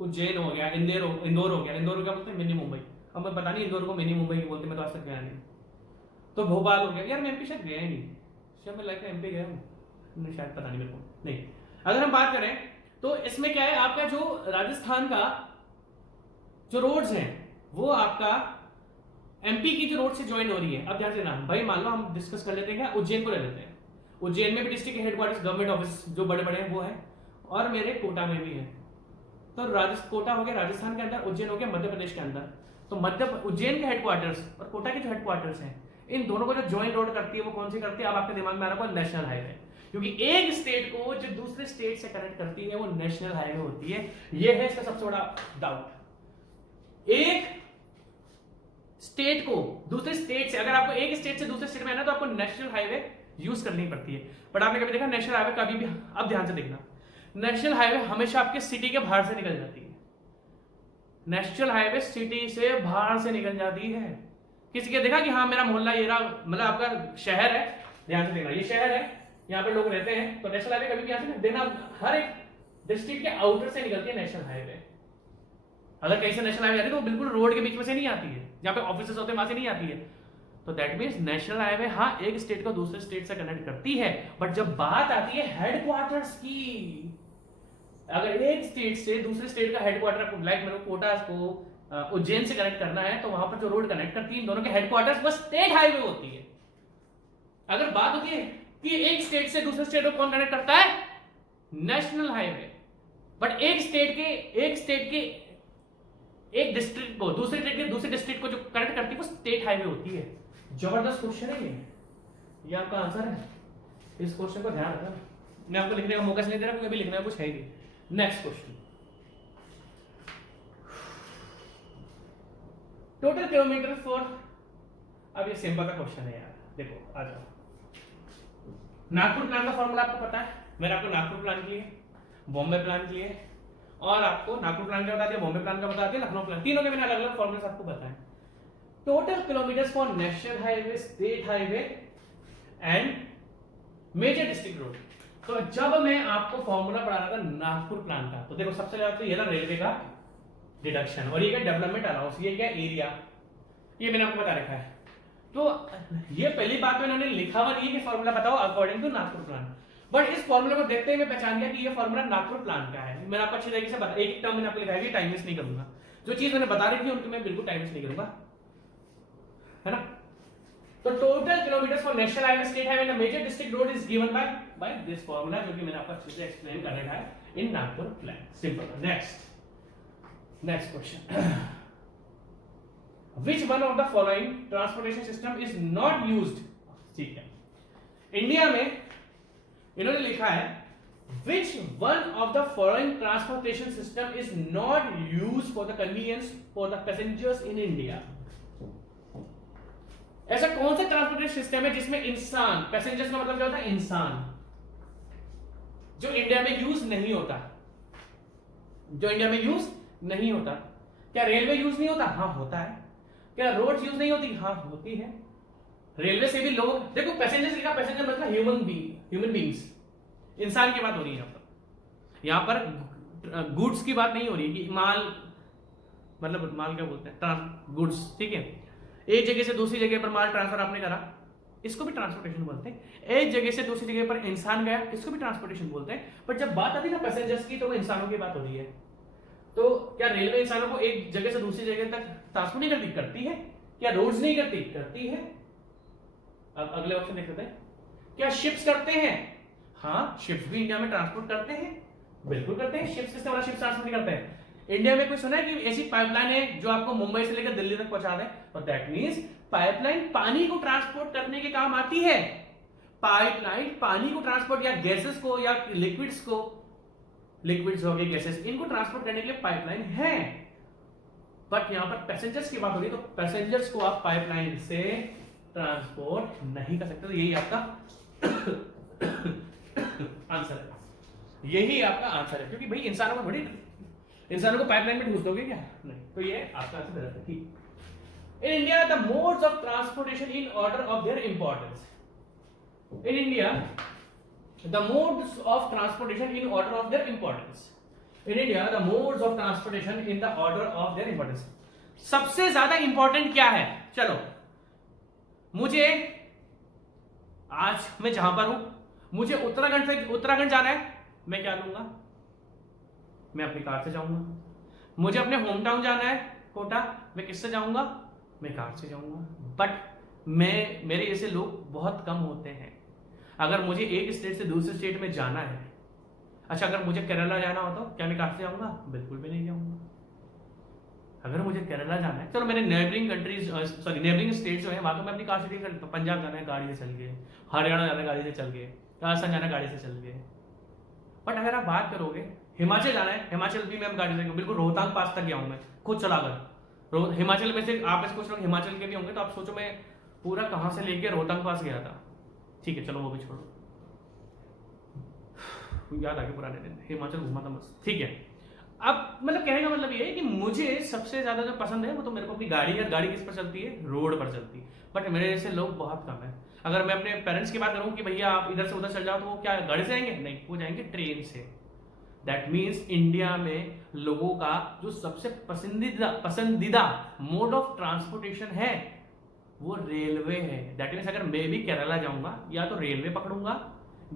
उज्जैन हो गया, इंदौर हो गया। इंदौर क्या बोलते हैं, मिनी मुंबई। अब मैं पता नहीं इंदौर को मिनी मुंबई बोलते, मैं तो आज तक गया नहीं। तो भोपाल हो गया, यार मैं एमपी शायद गया ही नहीं, शायद मैं लाइफ में एमपी गया हूँ, शायद पता नहीं मेरे को, नहीं। अगर हम बात करें तो इसमें क्या है, आपका जो राजस्थान का जो रोड्स हैं वो आपका एमपी की जो रोड से ज्वाइन हो रही है। अब ध्यान देना भाई, मान लो हम डिस्कस कर लेते हैं, क्या उज्जैन को ले लेते हैं। उज्जैन में भी डिस्ट्रिक्ट हेडक्वार्टर्स गवर्नमेंट ऑफिस जो बड़े बड़े हैं वो है, और मेरे कोटा में भी है। तो कोटा हो गया राजस्थान के अंदर, उज्जैन हो गया मध्य प्रदेश के अंदर। तो उज्जैन के हेडक्वार्टर्स और कोटा के जो हेडक्वार्टर्स हैं, इन दोनों को जो ज्वाइन रोड करती है वो कौन सी करती है? अब आपके दिमाग में आ रहा है नेशनल हाईवे, क्योंकि एक स्टेट को जो दूसरे स्टेट से कनेक्ट करती है वो नेशनल हाईवे होती है। ये है इसका सबसे बड़ा डाउट। एक स्टेट को दूसरे स्टेट से, अगर आपको एक स्टेट से दूसरे स्टेट में आना तो आपको नेशनल हाईवे यूज करनी पड़ती है। बट आपने कभी देखा नेशनल हाईवे कभी भी? अब ध्यान से देखना, नेशनल हाईवे हमेशा आपके सिटी के बाहर से निकल जाती है। नेशनल हाईवे सिटी से बाहर से निकल जाती है। किसी के देखा कि हाँ मेरा मोहल्ला ये रहा, मतलब आपका शहर है, ध्यान से देखना ये शहर है, यहाँ पे लोग रहते हैं, तो नेशनल हाईवे कभी भी यहाँ से देना, हर एक डिस्ट्रिक्ट के आउटर से निकलती है नेशनल हाईवे। अगर कहीं से नेशनल हाईवे आती है तो बिल्कुल रोड के बीच में से नहीं आती है, जहाँ पे ऑफिसेस होते हैं वहां से नहीं आती है। तो दैट मींस नेशनल हाईवे हाँ एक स्टेट को दूसरे स्टेट से कनेक्ट करती है, बट जब बात आती है हेडक्वार्टर्स की, अगर एक स्टेट से दूसरे स्टेट का हेडक्वार्टर, लाइक मेरे कोटा को उज्जैन से कनेक्ट करना है, तो वहां पर जो रोड कनेक्ट करती है इन दोनों के हेडक्वार्टर्स वो स्टेट हाईवे होती है। अगर बात होती है कि एक स्टेट से दूसरे स्टेट को कौन कनेक्ट करता है? National highway. बट एक स्टेट के एक डिस्ट्रिक्ट को दूसरे स्टेट के दूसरे डिस्ट्रिक्ट को जो कनेक्ट करती है वो स्टेट हाईवे होती है। जबरदस्त क्वेश्चन है ये आपका आंसर है। इस क्वेश्चन को ध्यान रखना, मैं आपको लिखने का मौका नहीं दे रहा क्योंकि अभी लिखना कुछ है ही। Next question, total kilometer for, अब ये सिंपल का क्वेश्चन है यार, देखो आ जाओ। नागपुर प्लान का फॉर्मूला आपको पता है, मैंने आपको नागपुर प्लान के लिए, बॉम्बे प्लान के लिए, और आपको नागपुर प्लान का बता दिया, बॉम्बे प्लान का बता दिया, लखनऊ प्लान, तीनों के मैंने अलग अलग फॉर्मूले आपको बताए। Total kilometres for national highway, state highway and major district road. तो जब मैं आपको फॉर्मूला पढ़ा रहा था नागपुर प्लान का, तो देखो सबसे ज्यादा तो ये था रेलवे का डिडक्शन, और ये क्या डेवलपमेंट अलाउंस, ये क्या एरिया, ये मैंने आपको बता रखा है। तो ये पहली बात में इन्होंने लिखा हुआ नहीं है कि फॉर्मूला बताओ according to Nagpur plan, but इस फॉर्मूले को देखते ही मैं पहचान गया कि ये फॉर्मूला नागपुर प्लान का है। मैंने आपको अच्छी तरीके से बता, एक टर्म मैंने आपको लिखा है, टाइम वेस्ट नहीं करूंगा, जो चीज मैंने बता रही थी उनकी मैं बिल्कुल टाइम वेस्ट नहीं करूंगा, है ना। तो total kilometres for national highway, state highway and major district road is given by this formula, जो कि मैंने आपको अच्छे से एक्सप्लेन कर रखा है in Nagpur plan. Simple. Next question, which one of the following transportation system is not used? ठीक है, इंडिया में इन्होंने लिखा है which one of the following transportation system is not used for the convenience for the passengers in India? ऐसा कौन सा transportation system है जिसमें इंसान, पैसेंजर्स का मतलब क्या होता है? इंसान, जो इंडिया में यूज नहीं होता, जो इंडिया में यूज नहीं होता। क्या रेलवे यूज नहीं होता? हाँ होता है। क्या रोड यूज नहीं होती? हाँ होती है। रेलवे से भी लोग, देखो पैसेंजर्स लिखा, पैसेंजर मतलब ह्यूमन बींग्स, इंसान की बात हो रही है यहाँ पर गुड्स की बात नहीं हो रही है कि माल, मतलब माल क्या बोलते हैं, गुड्स, ठीक है। एक जगह से दूसरी जगह पर माल ट्रांसफर आपने करा, इसको भी ट्रांसपोर्टेशन बोलते हैं। एक जगह से दूसरी जगह पर इंसान गया, इसको भी ट्रांसपोर्टेशन बोलते हैं। पर जब बात आती है ना पैसेंजर्स की, तो वो इंसानों की बात हो रही है। तो क्या रेलवे इंसानों को एक जगह से दूसरी जगह तक ट्रांसपोर्ट नहीं करती है? क्या रोड्स नहीं करती है? अब अगले ऑप्शन देख लेते हैं। क्या शिप्स करते हैं? हाँ, शिप्स भी इंडिया में ट्रांसपोर्ट करते हैं, बिल्कुल करते हैं। शिप्स किससे वाला शिप्स ट्रांसपोर्ट नहीं करते हैं? इंडिया में कोई सुना है कि ऐसी पाइपलाइन है जो आपको मुंबई से लेकर दिल्ली तक पहुंचा दे? और दैट मींस पाइपलाइन पानी को ट्रांसपोर्ट करने के काम आती है। पाइपलाइन पानी को ट्रांसपोर्ट या गैसेस को या लिक्विड्स हो गए, गैसेस, इनको ट्रांसपोर्ट करने के लिए पाइपलाइन है। बट यहां पर पैसेंजर्स की बात हो रही, तो पैसेंजर्स को आप पाइपलाइन से ट्रांसपोर्ट नहीं कर सकते। तो यही आपका आंसर है, यही आपका आंसर है। क्योंकि भाई इंसानों को पाइपलाइन में ढूंढ दोगे क्या? नहीं। तो ये आपका आंसर गलत है। ठीक। In India the modes of transportation in order of their importance. In India the modes of transportation in order of their importance. In India the modes of transportation in the order of their importance. सबसे ज्यादा important क्या है? चलो, मुझे आज मैं जहां पर हूं, मुझे उत्तराखंड जाना है, मैं क्या लूंगा? मैं अपनी कार से जाऊंगा। मुझे अपने होम टाउन जाना है कोटा, मैं किससे जाऊंगा? मैं कार से जाऊंगा। बट मेरे जैसे लोग बहुत कम होते हैं। अगर मुझे एक स्टेट से दूसरे स्टेट में जाना है, अच्छा अगर मुझे केरला जाना हो तो क्या मैं कार से जाऊंगा? बिल्कुल भी नहीं जाऊंगा। अगर मुझे केरला जाना है, चलो मेरे नेबरिंग स्टेट जो है वहां तो मैं अपनी कार से डील कर लेता हूं। पंजाब जाना है गाड़ी से चल के, हरियाणा जाना है गाड़ी से चल के, राजस्थान जाना है गाड़ी से चल के। बट अगर आप बात करोगे हिमाचल जाना है, हिमाचल भी मैं गाड़ी से, बिल्कुल रोहतांग पास तक गया हूं मैं खुद चलाकर। हिमाचल में से आप कुछ लोग हिमाचल के भी होंगे, तो आप सोचो मैं पूरा कहां से लेके रोहतांग पास गया था। ठीक है, चलो वो भी छोड़ो, याद आ गया पुराने दिन, हिमाचल घूमा था बस। ठीक है, अब मतलब कहने का मतलब ये है कि मुझे सबसे ज्यादा जो पसंद है वो तो मेरे को अपनी गाड़ी है। गाड़ी किस पर चलती है? रोड पर चलती है। बट मेरे जैसे लोग बहुत कम है। अगर मैं अपने पेरेंट्स की बात करूं कि भैया आप इधर से उधर चल जाओ, तो वो क्या गाड़ी से आएंगे? नहीं, वो जाएंगे ट्रेन से। दैट मीन्स इंडिया में लोगों का जो सबसे पसंदीदा मोड ऑफ ट्रांसपोर्टेशन है वो रेलवे है। दैट मीन्स अगर मैं भी केरला जाऊंगा या तो रेलवे पकड़ूंगा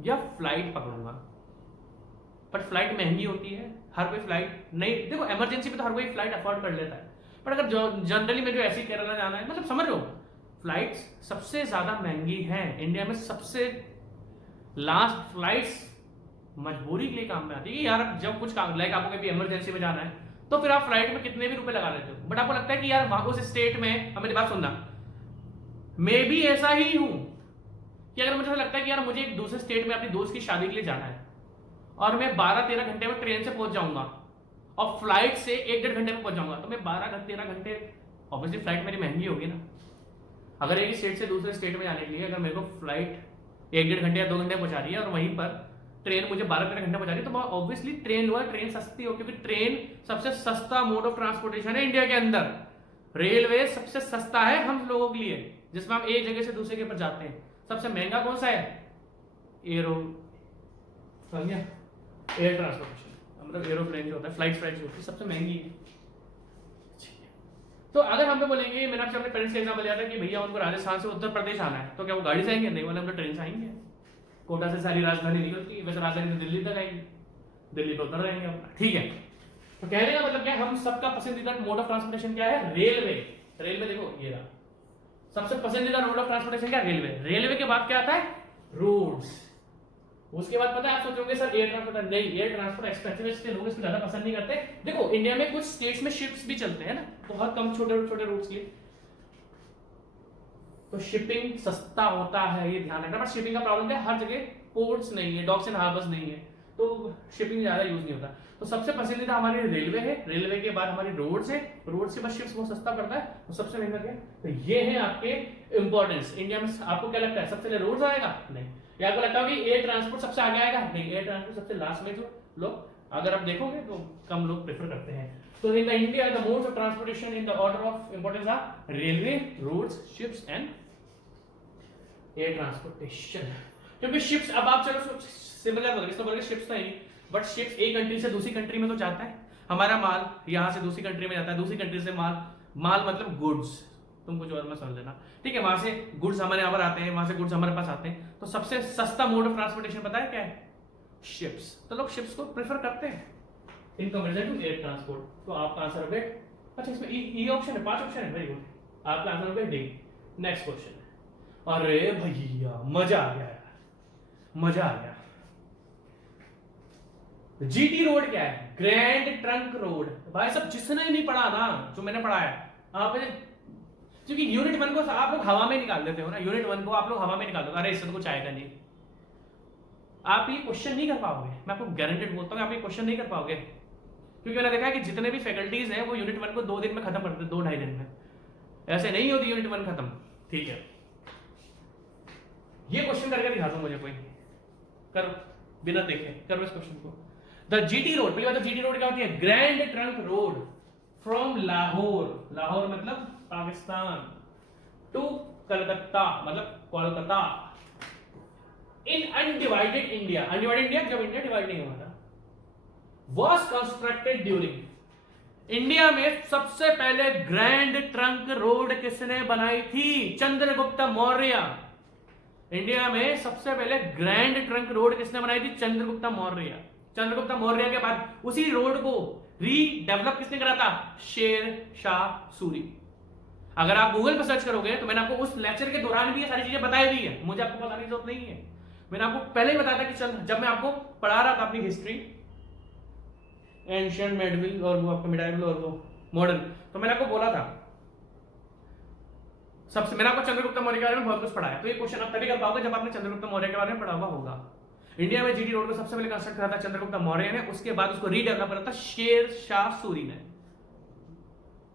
या फ्लाइट पकड़ूंगा। बट फ्लाइट महंगी होती है, हर कोई फ्लाइट नहीं, देखो इमरजेंसी में तो हर कोई फ्लाइट अफोर्ड कर लेता है। पर अगर जनरली में जो ऐसे ही केरला जाना है, मतलब समझ लो फ्लाइट्स सबसे ज्यादा महंगी है इंडिया में। सबसे लास्ट फ्लाइट्स मजबूरी के लिए काम में आती है। यार जब कुछ काम लाइक आपको कभी इमरजेंसी में जाना है, तो फिर आप फ्लाइट में कितने भी रुपए लगा लेते हो। बट आपको लगता है कि यार वहां उस स्टेट में, अब मेरी बात सुनना, मैं भी ऐसा ही हूं कि अगर मुझे लगता है कि यार मुझे एक दूसरे स्टेट में अपनी दोस्त की शादी के लिए जाना है और मैं 12-13 घंटे में ट्रेन से पहुंच जाऊंगा और फ्लाइट से 1-1.5 घंटे में पहुंच जाऊंगा, तो मैं 12-13 घंटे, ऑब्वियसली फ्लाइट मेरी महंगी होगी ना। अगर एक स्टेट से दूसरे स्टेट में जाने के लिए अगर मेरे को फ्लाइट 1-1.5 घंटे या 2 घंटे पहुंचा रही है और वहीं पर ट्रेन मुझे 12-13 घंटे पहुंचा रही है, तो ऑब्वियसली ट्रेन लो है, ट्रेन सस्ती हो, क्योंकि ट्रेन सबसे सस्ता मोड ऑफ ट्रांसपोर्टेशन है इंडिया के अंदर। रेलवे सबसे सस्ता है हम लोगों के लिए, जिसमें हम एक जगह से दूसरे जगह पर जाते हैं। सबसे महंगा कौन सा है? एयर ट्रांसपोर्टेशन, मतलब एरोप्लेन जो होता है, फ्लाइट जो होती है, सबसे महंगी है। तो अगर हम लोग बोलेंगे, मैंने आपसे अपने पेरेंट्स का एग्जांपल लिया था कि भैया उनको राजस्थान से उत्तर प्रदेश आना है, तो क्या वो गाड़ी से आएंगे? नहीं, बोले हम तो ट्रेन से आएंगे। कोटा से सारी राजधानी निकलती है, वैसे राजधानी से दिल्ली तक आएंगे, दिल्ली पर उतर रहेंगे अपना। ठीक है, तो कहने का मतलब क्या, हम सबका पसंदीदा मोड ऑफ ट्रांसपोर्टेशन क्या है? रेलवे। रेलवे देखो ये रहा, सबसे पसंदीदा मोड ऑफ ट्रांसपोर्टेशन क्या? रेलवे। रेलवे के बाद क्या आता है? रोड्स। उसके बाद पता है, आप सोचोगे सर एयर ट्रांसपोर्ट, नहीं, एयर ट्रांसपोर्ट एक्सपेंसिव है, इसलिए लोग इसको ज्यादा पसंद नहीं करते। देखो इंडिया में कुछ स्टेट्स में शिप्स भी चलते हैं ना, बहुत कम छोटे छोटे रूट्स के, तो शिपिंग सस्ता होता है, ये ध्यान रखना। बट शिपिंग का प्रॉब्लम है, हर जगह पोर्ट्स नहीं है, डॉक्स एंड हार्बर्स नहीं है, तो शिपिंग ज्यादा यूज नहीं होता। तो सबसे पसंदीदा हमारी रेलवे है, रेलवे के बाद हमारी रोड्स है, रोड्स के बाद शिप्स बहुत सस्ता पड़ता है, तो सबसे महंगा क्या? तो ये है आपके इंपॉर्टेंस। इंडिया में आपको क्या लगता है सबसे पहले रोड्स आएगा? नहीं। या आपको लगता है कि एयर ट्रांसपोर्ट सबसे आगे आएगा? नहीं, एयर ट्रांसपोर्ट सबसे लास्ट में, जो लोग अगर आप देखोगे तो कम लोग प्रेफर करते हैं। तो in the India the modes of transportation in the order of importance are railway, roads, ships and air transportation. क्योंकि शिप्स, अब आप चलो सिमिलर बोलोगे शिप्स नहीं, बट शिप्स एक कंट्री से दूसरी कंट्री में तो जाता है। हमारा माल यहां से दूसरी कंट्री में जाता है, दूसरी कंट्री से माल मतलब गुड्स, तुम कुछ और मत समझ लेना, ठीक है। वहां से गुड्स हमारे यहाँ पर आते हैं, वहां से गुड्स हमारे पास आते हैं, तो सबसे सस्ता मोड ऑफ ट्रांसपोर्टेशन पता है क्या है? शिप्स। तो लोग शिप्स को प्रेफर करते हैं in comparison to air transport. तो आपका आंसर हो गया, अच्छा इसमें ये ऑप्शन है, 5 ऑप्शन है, वेरी गुड, आपका आंसर हो गया डी। Next question. अरे भैया मजा आ गया यार, मजा आ गया। जीटी रोड क्या है? Grand trunk road. भाई सब जिसने नहीं पढ़ा ना, जो मैंने पढ़ाया आपने, क्योंकि यूनिट 1 को आप लोग हवा में निकाल देते हो ना, यूनिट 1 को आप लोग हवा में निकाल दो, अरे इससे तो कुछ आएगा नहीं, आप ये क्वेश्चन नहीं कर पाओगे, मैं आपको गारंटेड बोलता हूं, आप ये क्वेश्चन नहीं कर पाओगे, क्योंकि मैंने देखा है कि जितने भी फैकल्टीज हैं वो यूनिट 1 को 2 दिन में खत्म कर देते, 2-2.5 दिन में, ऐसे नहीं होती यूनिट 1 खत्म, ठीक है। ये क्वेश्चन करके दिखा दो मुझे कोई, कर बिना देखे करो इस क्वेश्चन को। द जीटी रोड, पहली बात तो जीटी रोड क्या होती है? Grand trunk road from Lahore, Lahore मतलब पाकिस्तान, टू कलकत्ता मतलब कोलकाता, इन अनडिवाइडेड इंडिया, अनडिवाइडेड इंडिया जब इंडिया डिवाइड नहीं हुआ था, वॉज कंस्ट्रक्टेड ड्यूरिंग। इंडिया में सबसे पहले ग्रैंड ट्रंक रोड किसने बनाई थी? चंद्रगुप्त मौर्य। इंडिया में सबसे पहले ग्रैंड ट्रंक रोड किसने बनाई थी? चंद्रगुप्त मौर्य। चंद्रगुप्त मौर्य के बाद उसी रोड को रीडेवलप किसने करा था? शेर शाह सूरी। अगर आप गूगल पर सर्च करोगे तो मैंने आपको उस लेक्चर के दौरान भी ये सारी चीजें बताई हुई है, मुझे आपको बताने की जरूरत नहीं है, मैंने आपको पहले ही बताया था कि जब मैं आपको पढ़ा रहा था अपनी हिस्ट्री, एंशिएंट, मेडिवल और वो आपका मिडाइवल और वो मॉडर्न, तो मैंने आपको बोला था सबसे, मैंने आपको चंद्रगुप्त मौर्य के बारे में बहुत कुछ पढ़ाया। तो ये क्वेश्चन आप तभी कर पाओगे जब आपने चंद्रगुप्त मौर्य के बारे में पढ़ा हुआ होगा। इंडिया में जीटी रोड को सबसे पहले कंस्ट्रक्ट करा था चंद्रगुप्त मौर्य ने, उसके बाद उसको रीडेवलप करा था शेर शाह सूरी ने,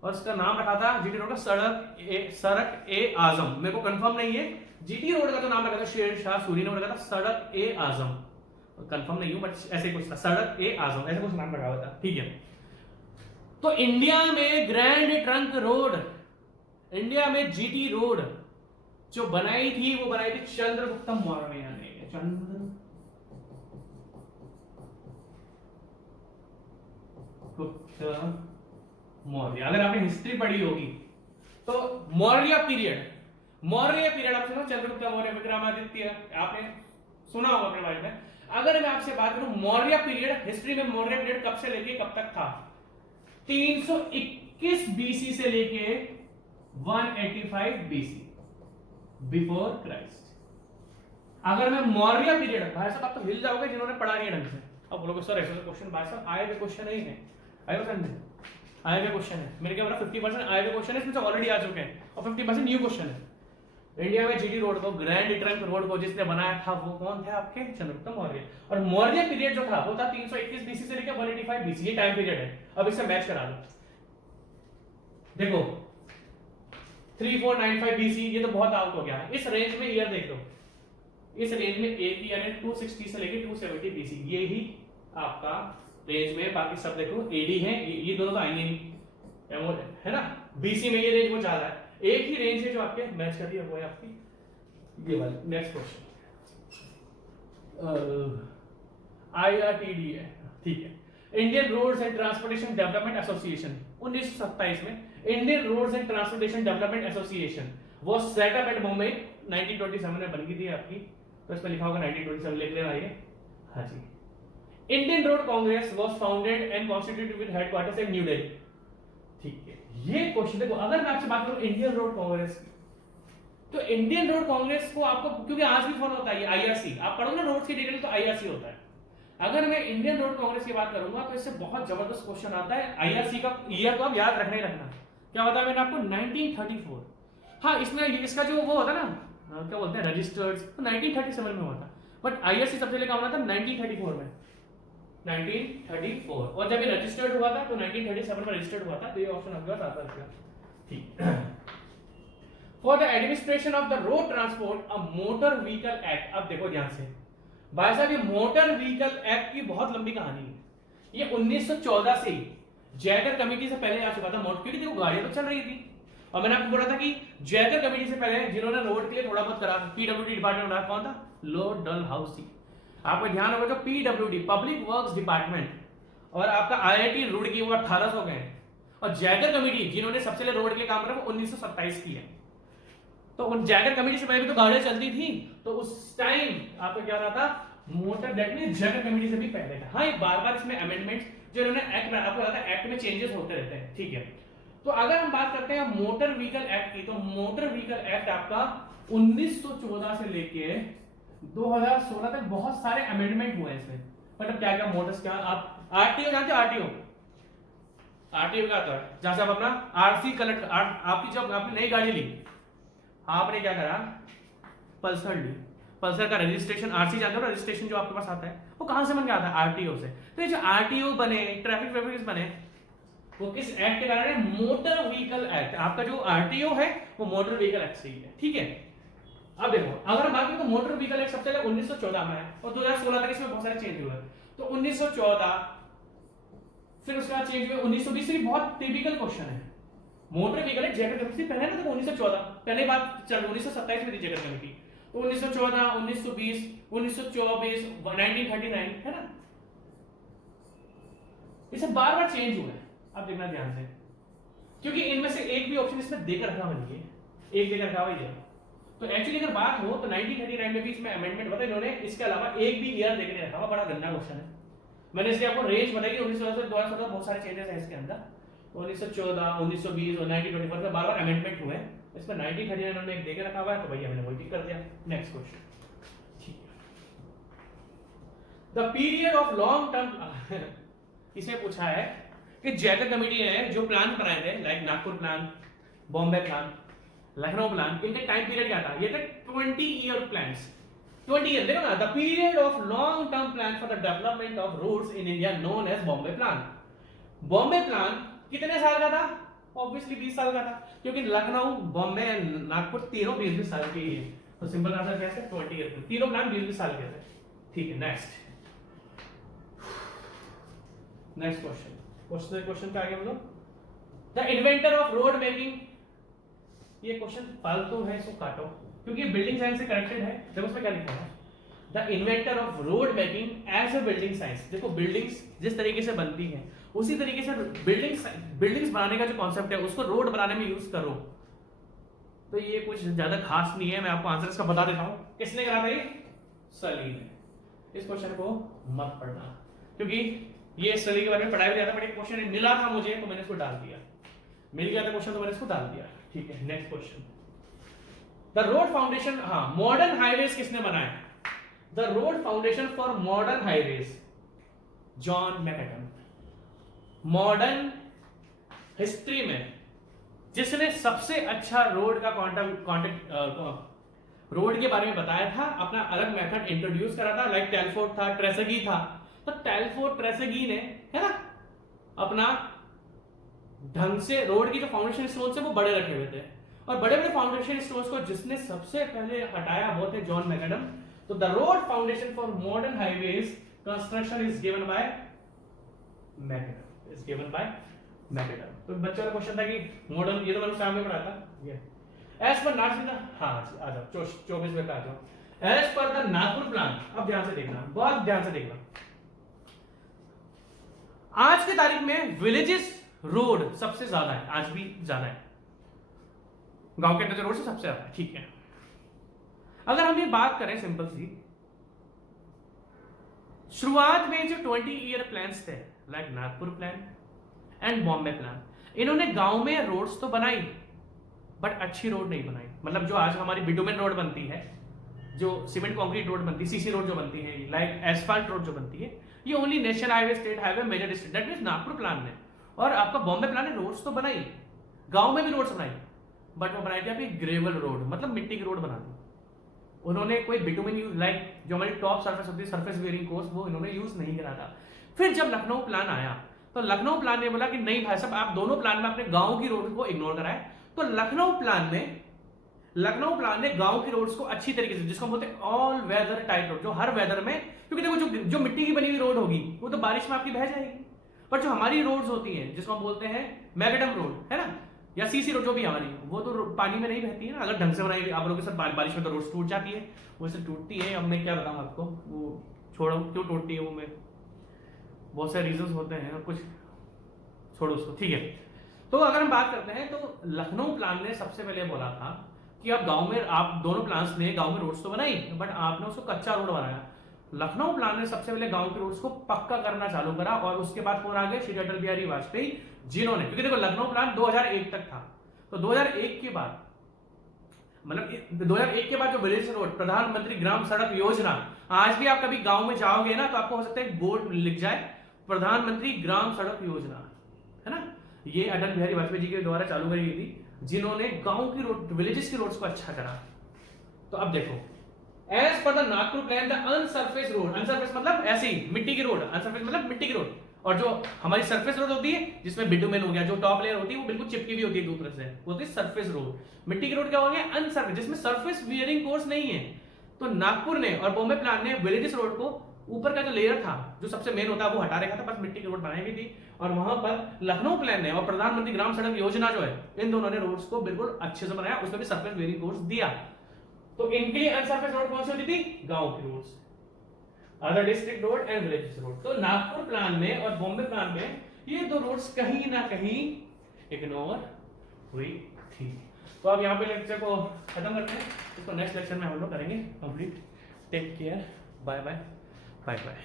और उसका नाम रखा था जीटी रोड का सड़क ए आजम। मेरे को कंफर्म नहीं है, जीटी रोड का जो नाम रखा था शेर शाह सूरी ने, रखा था सड़क ए आजम, कंफर्म नहीं हूं बट ऐसे कुछ था, सड़क ए आजम ऐसे कुछ नाम रखा हुआ था, ठीक है। तो इंडिया में ग्रैंड ट्रंक रोड, इंडिया में जीटी रोड जो बनाई थी वो बनाई थी चंद्रगुप्त मौर्य ने। मौर्य, अगर आपने हिस्ट्री पढ़ी होगी तो मौर्य पीरियड, मौर्य पीरियड आप सुनो, चंद्रगुप्त मौर्य, विक्रमादित्य, आपने सुना होगा अपने बारे में। अगर मैं आपसे बात करूं मौर्य पीरियड, हिस्ट्री में मौर्य पीरियड कब से लेके कब तक था? 321 बीसी से लेके 185 बीसी, बिफोर क्राइस्ट। अगर मैं मौर्य पीरियड, भाई साहब आप तो हिल जाओगे जिन्होंने पढ़ा नहीं ढंग से, अब बोलोगे सर ऐसे क्वेश्चन, भाई साहब आए हुए क्वेश्चन नहीं है, आए हुए क्वेश्चन है, मेरे क्या बोला 50% आए हुए क्वेश्चन है, इसमें से ऑलरेडी आ चुके हैं और 50% न्यू क्वेश्चन है। इंडिया में जीटी रोड को, ग्रैंड ट्रंक रोड को जिसने बनाया था वो कौन थे? आपके चंद्रगुप्त मौर्य। और मौर्य पीरियड जो था वो था 321 बीसी से लेकर 185 बीसी, ये टाइम पीरियड है। अब इसे मैच करा दो, देखो 3495 बीसी, ये तो बहुत आउट हो गया है, इस रेंज में ईयर देख लो, इस रेंज में एक ईयर है 260 से लेकर 270 बीसी, ये ही आपका रेंज में, बाकी सब देखो एडी है, ये दोनों तो आएंगे नहीं, है ना, बीसी में ये रेंज वो ज्यादा है, एक ही रेंज है जो आपके मैच कर रही है, वो है आपकी ये वाली। नेक्स्ट क्वेश्चन, IRTD है, ठीक है। Indian roads and transportation development association 1927 में, Indian roads and transportation development association वो सेटअप एट मुंबई 1927 में बन गई थी आपकी, तो इसमें लिखा होगा 1927, लिख लेना ये, हाँ जी। Indian road congress was founded and constituted with headquarters in new Delhi, ठीक है। ये क्वेश्चन देखो, अगर मैं आपसे बात करूं इंडियन रोड कांग्रेस की, तो इंडियन रोड कांग्रेस को आपको, क्योंकि आज भी फॉलो होता है IRC, आप पढ़ो ना रोड्स की डिटेल तो IRC होता है। अगर मैं इंडियन रोड कांग्रेस की बात करूंगा तो इससे बहुत जबरदस्त क्वेश्चन आता है, IRC का ईयर तो आप याद रखना ही रखना। क्या बताया मैंने आपको? 1934। हाँ, इसमें इसका जो वो होता है ना, क्या बोलते हैं, रजिस्टर्ड, तो 1937 में हुआ था, बट IRC सबसे पहले कब हुआ था? 1934 में, 1934। और जब ये रजिस्टर्ड हुआ था तो 1937 में रजिस्टर्ड हुआ था, तो ये ऑप्शन आपके पास आता है, ठीक। For the administration of the road transport a motor vehicle act. अब देखो ध्यान से भाई साहब, ये मोटर व्हीकल एक्ट की बहुत लंबी कहानी है, ये 1914 से जयकर कमेटी से पहले आ चुका था, क्योंकि देखो गाड़ियां तो चल रही थी, और मैंने आपको बोला था कि जयकर कमेटी से पहले जिन्होंने रोड के लिए थोड़ा बहुत करा, PWD डिपार्टमेंट बना, कौन था? Lord Dalhousie. आपको ध्यान होगा जो PWD पब्लिक वर्क्स डिपार्टमेंट और आपका IIT रुड़की वो 1800 गए, और जैगर कमेटी जिन्होंने सबसे पहले रोड के लिए काम करा वो 1927 की है। तो उन जैगर कमेटी से पहले भी तो गाड़ियां चलती थी, तो उस टाइम आपको क्या रहा था, मोटर डेट में जैगर कमेटी से भी पहले था। हाँ, बार बार इसमें अमेंडमेंट्स जो इन्होंने एक्ट में, आपको पता है एक्ट में चेंजेस होते रहते हैं, ठीक है। तो अगर हम बात करते हैं मोटर व्हीकल एक्ट की, तो मोटर व्हीकल एक्ट आपका 1914 से लेके 2016 तक बहुत सारे अमेंडमेंट हुए इसमें। मतलब क्या क्या मोटर्स, क्या आप आरटीओ जानते हो? आरटीओ आरटीओ क्या होता है? जहां से आप अपना आरसी कलेक्ट, आपकी जब आपने नई गाड़ी ली, आपने क्या करा, पल्सर ली, पल्सर का रजिस्ट्रेशन, आरसी जानते हो, रजिस्ट्रेशन जो आपके पास आता है वो कहां से बन के आता है? आरटीओ से। तो ये जो आरटीओ बने, ट्रैफिक ट्रैफिक बने, वो किस एक्ट के कारण है? Motor vehicle act. आपका जो आरटीओ है वो मोटर व्हीकल एक्ट से ही है, ठीक है। अब देखो, अगर हम बात करें तो मोटर व्हीकल एक्ट सबसे पहले 1914 में है और 2016 तक इसमें बहुत सारे चेंज हुए। तो 1914, फिर उसके बाद चेंज हुए 1920 से। बहुत टिपिकल क्वेश्चन है। Motor vehicle act Jaeger committee पहले ना, तो 1914 पहले बात चल 1927 में थी जैगर कमेटी, तो 1914, 1920, 1924, 1939 है ना, इसे बार बार चेंज हुआ है। अब देखना ध्यान से, क्योंकि इनमें से एक भी ऑप्शन इसमें देकर रखा हुआ नहीं है, एक देकर रखा हुआ है। तो एक्चुअली अगर बात हो तो 1939 में भी इसमें अमेंडमेंट हुआ था, इन्होंने इसके अलावा एक भी ईयर देकर नहीं रखा हुआ। बड़ा गंदा क्वेश्चन है। मैंने इसलिए आपको रेंज बताई कि 1914 से 2016 बहुत सारे चेंजेस हैं इसके अंदर। 1914, 1920 और 1924 में बार बार अमेंडमेंट हुए। इसमें 1939 इन्होंने एक देकर रखा हुआ है, तो भैया मैंने वही टिक कर दिया। Next question, the period of long term इसमें पूछा है कि जैगर कमेटी ने जो प्लान बनाए थे, like Nagpur plan, Bombay plan, Lucknow plan, इनके टाइम पीरियड क्या था? ये थे 20 ईयर प्लान्स। 20 ईयर, देखो ना, the period of long term plan for the development of roads in India known as Bombay plan. Bombay plan कितने साल का था? ऑब्वियसली 20 साल का था, क्योंकि लखनऊ, बॉम्बे, नागपुर तीनों 20-20 साल के ही है। तो सिंपल आंसर क्या है? 20 ईयर। तीनों प्लान 20-20 साल के थे, ठीक है। नेक्स्ट क्वेश्चन पे आगे बोलो। The inventor of road making, ये क्वेश्चन फालतू है, इसको काटो, क्योंकि बिल्डिंग साइंस से कनेक्टेड है। देखो उसमें क्या लिखा है, the inventor of road making as a building science. देखो बिल्डिंग्स जिस तरीके से बनती हैं उसी तरीके से बिल्डिंग्स बनाने का जो कॉन्सेप्ट है उसको रोड बनाने में यूज करो। तो ये कुछ ज्यादा खास नहीं है, मैं आपको आंसर इसका बता देता हूं। किसने करा था ये? सली ने। इस क्वेश्चन को मत पढ़ना, क्योंकि ये सली के बारे में पढ़ाया गया था, बट एक क्वेश्चन मिला था मुझे तो मैंने इसको डाल दिया। मिल गया था क्वेश्चन तो मैंने इसको डाल दिया, ठीक है। Next question, the road foundation, हाँ, मॉडर्न हाईवेज किसने बनाया? The road foundation for modern highways, John McAdam. Modern history में जिसने सबसे अच्छा रोड का रोड के बारे में बताया था, अपना अलग मेथड इंट्रोड्यूस करा था, लाइक टेलफोर्ड था, ट्रेसेगी था। तो टेलफोर्ड, ट्रेसेगी ने, है ना, अपना ढंग से रोड की जो फाउंडेशन स्टोन्स है वो बड़े रखे हुए थे, और बड़े बड़े फाउंडेशन स्टोन्स को जिसने सबसे पहले हटाया वो थे जॉन मैकडम। तो the road foundation for modern highways construction is given bye McAdam, is given bye McAdam. तो बच्चों का क्वेश्चन था कि मॉडर्न, ये तो मैंने सामने पढ़ा था, ये एज पर नागपुर, हाँ आ जाओ 24 में आ जाओ। As per the Nagpur plan, अब ध्यान से देखना, बहुत ध्यान से देखना। आज की तारीख में विलेजेस रोड सबसे ज्यादा है, आज भी ज्यादा है, गांव के अंदर जो रोड से सबसे ज्यादा है, ठीक है। अगर हम ये बात करें सिंपल सी, शुरुआत में जो 20 ईयर प्लान्स थे, like Nagpur plan and Bombay plan, इन्होंने गांव में रोड्स तो बनाई बट अच्छी रोड नहीं बनाई। मतलब जो आज हमारी बिटुमेन रोड बनती है, जो सीमेंट कंक्रीट रोड बनती है, सीसी रोड जो बनती है, लाइक एसफाल्ट रोड जो बनती है, ये only national highway, state highway, major district, that means Nagpur plan ने। और आपका बॉम्बे प्लान ने रोड्स तो बनाई, गांव में भी रोड्स बनाई, बट वो बनाई थी आपकी ग्रेवल रोड, मतलब मिट्टी की रोड बना दी। उन्होंने कोई बिटुमेन यूज, लाइक जो हमारी टॉप सरफेस होती है, सरफेस बेयरिंग कोर्स, वो इन्होंने यूज नहीं करा था। फिर जब लखनऊ प्लान आया तो लखनऊ प्लान ने बोला कि नहीं भाई साहब, आप दोनों प्लान में अपने गांव की रोड को इग्नोर कराए। तो लखनऊ प्लान ने गांव की रोड्स को अच्छी तरीके से, जिसको हम बोलते हैं ऑल वेदर टाइप रोड, जो हर वेदर में, क्योंकि देखो जो मिट्टी की बनी हुई रोड होगी वो तो बारिश में आपकी बह जाएगी, पर जो हमारी रोड्स होती हैं जिसको हम बोलते हैं मैकडम रोड, है ना, या सीसी रोड जो भी हमारी, वो तो पानी में नहीं बहती है ना। अगर ढंग से बनाई, आप लोगों के साथ बारिश में तो रोड टूट जाती है, वैसे टूटती है। अब मैं क्या बताऊं आपको, वो छोड़ो, क्यों टूटती है वो, मैं बहुत सारे रीजंस होते हैं, कुछ छोड़ो उसको, ठीक है। तो अगर हम बात करते हैं तो लखनऊ प्लान ने सबसे पहले बोला था कि अब गांव में, आप दोनों प्लान्स ने गांव में रोड्स तो बनाई बट आपने उसको कच्चा रोड बनाया। लखनऊ प्लान ने सबसे पहले गांव के रोड्स को पक्का करना चालू करा और उसके बाद कौन आ गए? श्री अटल बिहारी वाजपेयी, जिन्होंने, क्योंकि देखो लखनऊ प्लान 2001 तक था, तो 2001 के बाद, मतलब 2001 के बाद जो विलेज रोड, प्रधानमंत्री ग्राम सड़क योजना, आज भी आप कभी गांव में जाओगे ना तो आपको हो सकता है बोर्ड लिख जाए प्रधानमंत्री ग्राम सड़क योजना, है ना, ये अटल बिहारी वाजपेयी जी के द्वारा चालू करी गई थी, जिन्होंने गांव की रोड, विलेजेस की रोड्स को अच्छा करा। तो अब देखो, as per the Nagpur plan the unsurface road, unsurface मतलब ऐसी मिट्टी की रोड, अनसरफेस मतलब मिट्टी की रोड, और जो हमारी सरफेस रोड होती है जिसमें बिटुमेन हो गया, जो टॉप लेयर होती है वो बिल्कुल चिपकी हुई होती है दूसरे से, वो होती है सरफेस रोड। मिट्टी की रोड क्या हो गया? अनसरफेस, जिसमें सरफेस वियरिंग कोर्स नहीं है। तो नागपुर ने और बॉम्बे प्लान ने विलेजेस रोड को ऊपर का जो लेयर था, जो सबसे मेन होता है, वो हटा रखा था, बस मिट्टी की रोड बनाई हुई थी। और वहां पर लखनऊ प्लान ने और प्रधानमंत्री ग्राम सड़क योजना जो है, इन दोनों ने रोड्स को बिल्कुल अच्छे से बनाया, उसमें भी सरफेस वेयरिंग कोर्स दिया। तो इनके लिए अनसरफेस रोड कौन सी होती थी? गांव की roads, other district road and villages road. तो नागपुर प्लान में और बॉम्बे प्लान में ये दो रोड्स कहीं ना कहीं इग्नोर हुई थी। तो अब यहाँ पे लेक्चर को खत्म करते हैं, इसको नेक्स्ट लेक्चर में हम लोग करेंगे complete. Take care, bye bye, bye bye.